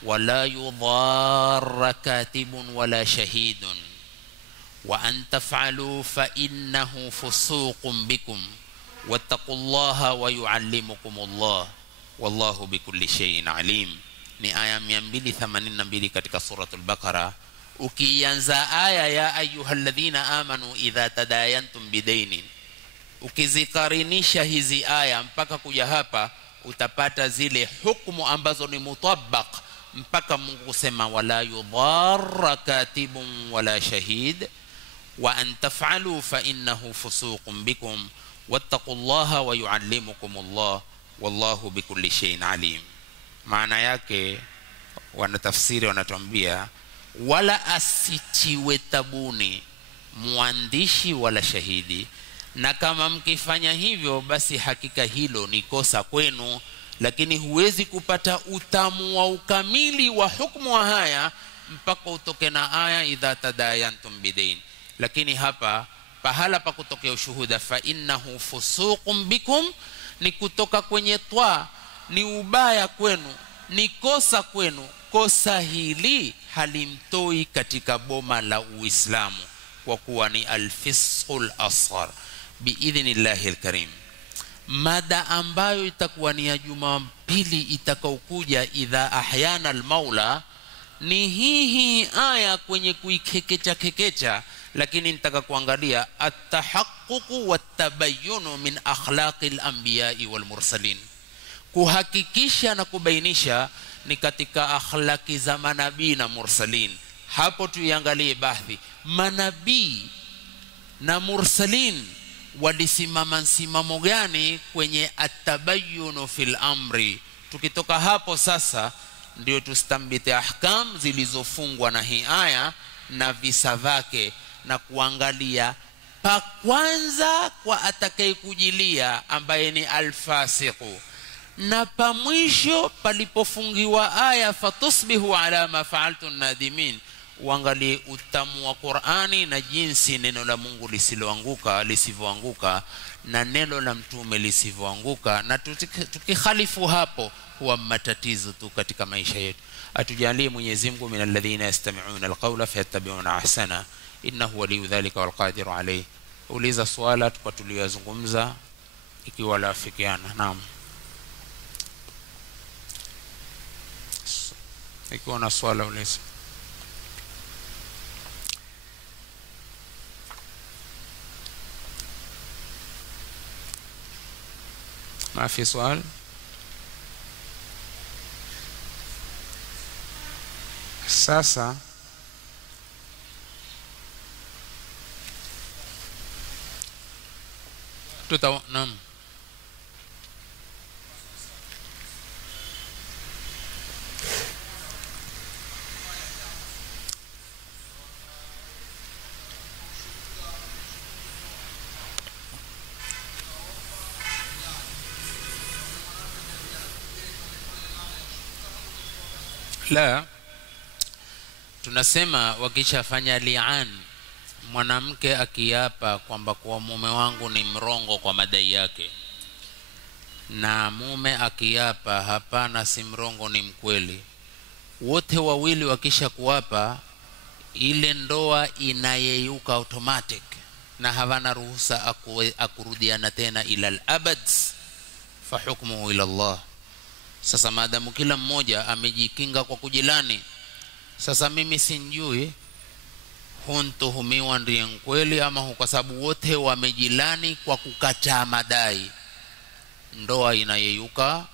wala yudharra katibun wala shahidun wa an taf'alu fa innahu fusuqun bikum wattaqullaha wa yuallimukumullah wallahu bikulli shay'in alim. Ni aya 282 katika suratul Baqara. Ukianza aya ya ayyuhalladhina amanu idha tadayantum bidainin, ukizikarinisha hizi aya mpaka kuja hapa, utapata zile hukumu ambazo ni mutabbaq, mpaka Mungu kusema wala yudharra katibun wala shahid wa an taf'alu fa innahu fusuqun bikum wattaqullaha wa yuallimukumullah wallahu bikulli shay'in alim. Maana yake wanatafsiri wanatuambia wala asitiwe tabuni mwandishi wala shahidi, na kama mkifanya hivyo basi hakika hilo ni kosa kwenu, lakini huwezi kupata utamu wa ukamili wa hukumu wa haya mpaka utoke na aya idha tadayantum bidain. Lakini hapa pahala pa kutokea ushuhuda fa innahu fusuqun bikum, ni kutoka kwenye twa, ni ubaya kwenu, ni kosa kwenu. Kosa hili halimtoi katika boma la Uislamu, kwa kuwa ni alfisqul asghar biidhnillahi alkarim. Mada ambayo itakuwa ni ya Jumapili itakaokuja idha ahyana almaula, ni hii aya kwenye kuikekecha, lakini nitaka kuangalia at-tahaqquq wat-tabayyun min akhlaqil anbiya'i wal mursalin, kuhakikisha na kubainisha ni katika akhlaki za manabii na mursalin. Hapo tuiangalie baadhi manabii na mursalin walisimama msimamo gani kwenye at-tabayyun fil amri. Tukitoka hapo sasa ndio tustambite ahkam zilizofungwa na hii aya na visa vyake, na kuangalia pa kwanza kwa atakayekujilia ambaye ni alfasiqu, na pa mwisho palipofungiwa aya fatusbihu ala ma fa'altum nadimin. Uangalie utamu wa Qur'ani na jinsi neno la Mungu lisivyoanguka na neno la mtume lisivyoanguka, na tukikhalifu hapo huwa matatizo tu katika maisha yetu. Atujalie Mwenyezi Mungu min alladhina yastami'una alqawla fayattabi'una ahsana, innahu waliyyu dhalika walqadiru alayh. Uliza swala kwa tuliyozungumza ikiwa lafikiana. Naam, ikiwa na swala uliza. ما في سؤال؟ sasa naam, la tunasema wakishafanya li'an, mwanamke akiapa kwamba kwa mume wangu ni mrongo kwa madai yake, na mume akiapa hapana si mrongo ni mkweli, wote wawili wakisha kuapa, ile ndoa inayeyuka automatic na hawana ruhusa akurudiana tena ila al-abad, fa hukmuhu ila Allah. Sasa maadamu kila mmoja amejikinga kwa kujilani, sasa mimi sinjui huntuhumiwa ndiye mkweli ama kwa sababu wote wamejilani kwa kukataa madai, ndoa inayeyuka,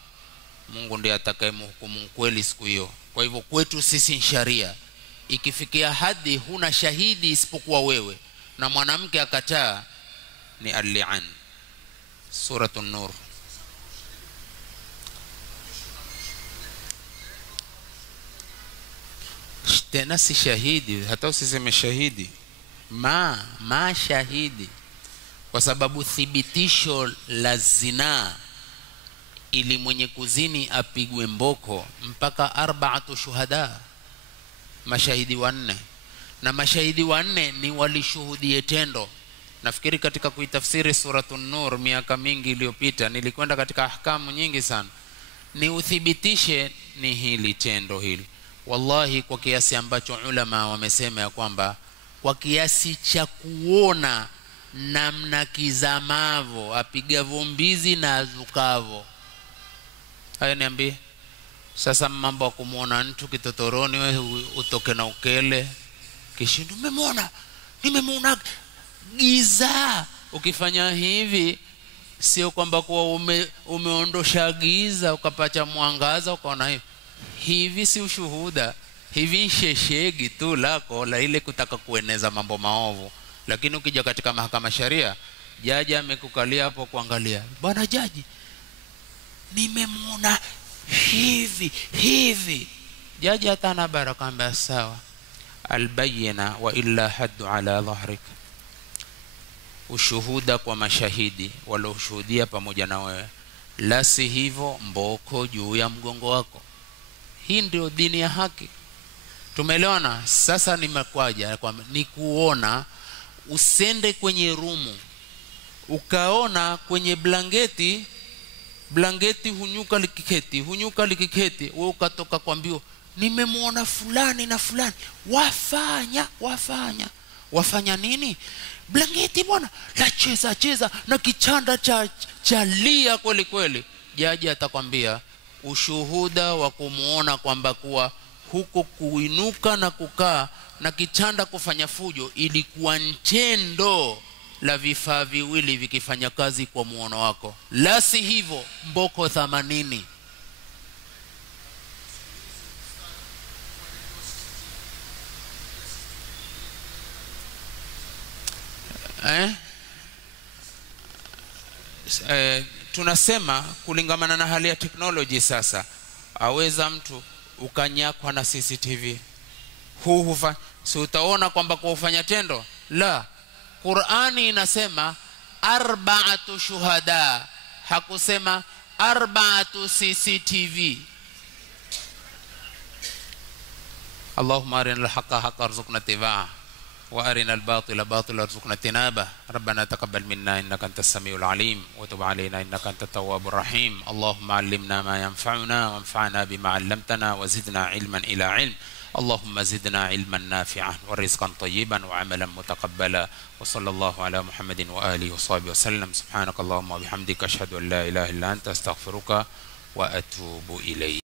Mungu ndiye atakayemhukumu mkweli siku hiyo. Kwa hivyo kwetu sisi sharia ikifikia hadi huna shahidi isipokuwa wewe na mwanamke akataa, ni al-li'an. Suratul Nur. Tena si shahidi, hata usiseme shahidi, ma shahidi, kwa sababu thibitisho la zina ili mwenye kuzini apigwe mboko mpaka 4 shuhada, mashahidi 4, na mashahidi 4 ni walishuhudie tendo. Nafikiri katika kuitafsiri Suratul Nur miaka mingi iliyopita nilikwenda katika ahkamu nyingi sana, ni uthibitishe ni hili tendo hili. Wallahi kwa kiasi ambacho ulama wamesema ya kwamba kwa kiasi cha kuona namna kizamavo apigavo mbizi na azukavo. Haya niambie sasa, mambo ya kumuona mtu kitotoroni wewe utoke na ukele kishindu nimemuona giza. Ukifanya hivi sio kwamba kwa umeondosha giza ukapacha mwangaza ukaona hivi, si ushuhuda, hivi sheshegi tu lako la ile kutaka kueneza mambo maovu. Lakini ukija katika mahakama sharia, jaji amekukalia hapo kuangalia, bwana jaji nimemuona hivi, jaji atana baraka mbaya, sawa, albayna wa illa haddu ala dhahrik, ushuhuda kwa mashahidi walioshuhudia pamoja na wewe, la si hivyo mboko juu ya mgongo wako. Hii ndio dini ya haki. Tumeelewana? Sasa nimekwaja ni kuona usende kwenye rumu ukaona kwenye blanketi hunyuka likiketi, wewe ukatoka kwambio nimemuona fulani na fulani wafanya nini? Blanketi bwana la cheza na kichanda cha lia kweli. Jaji atakwambia ushuhuda wa kumuona kwamba kuwa huko kuinuka na kukaa na kichanda kufanya fujo ilikuwa ntendo la vifaa viwili vikifanya kazi kwa muono wako, la si hivyo mboko 80. Tunasema kulingamana na hali ya teknoloji sasa, aweza mtu ukanyakwa na CCTV si utaona kwamba kwa ufanya tendo la Qur'ani inasema arba'atu shuhada, hakusema arba'atu CCTV. Allahumma arinal haqqa haqqan warzuqna ittiba'ah wa arinal batila batilan warzuqna ijtinabah. Rabbana taqabbal minna innaka antas samiul alim wa tub alaina innaka antat tawwabur rahim. Allahumma 'allimna ma yanfa'una wanfa'na bima 'allamtana wa zidna 'ilman ila 'ilm. Allahumma zidna 'ilman nafi'an wa rizqan tayyiban wa 'amalan mutaqabbala. Wa sallallahu ala Muhammadin wa alihi wa sahbihi wasallam. Subhanakallahumma wa bihamdika asyhadu an la ilaha illa anta astaghfiruka wa atubu ilaik.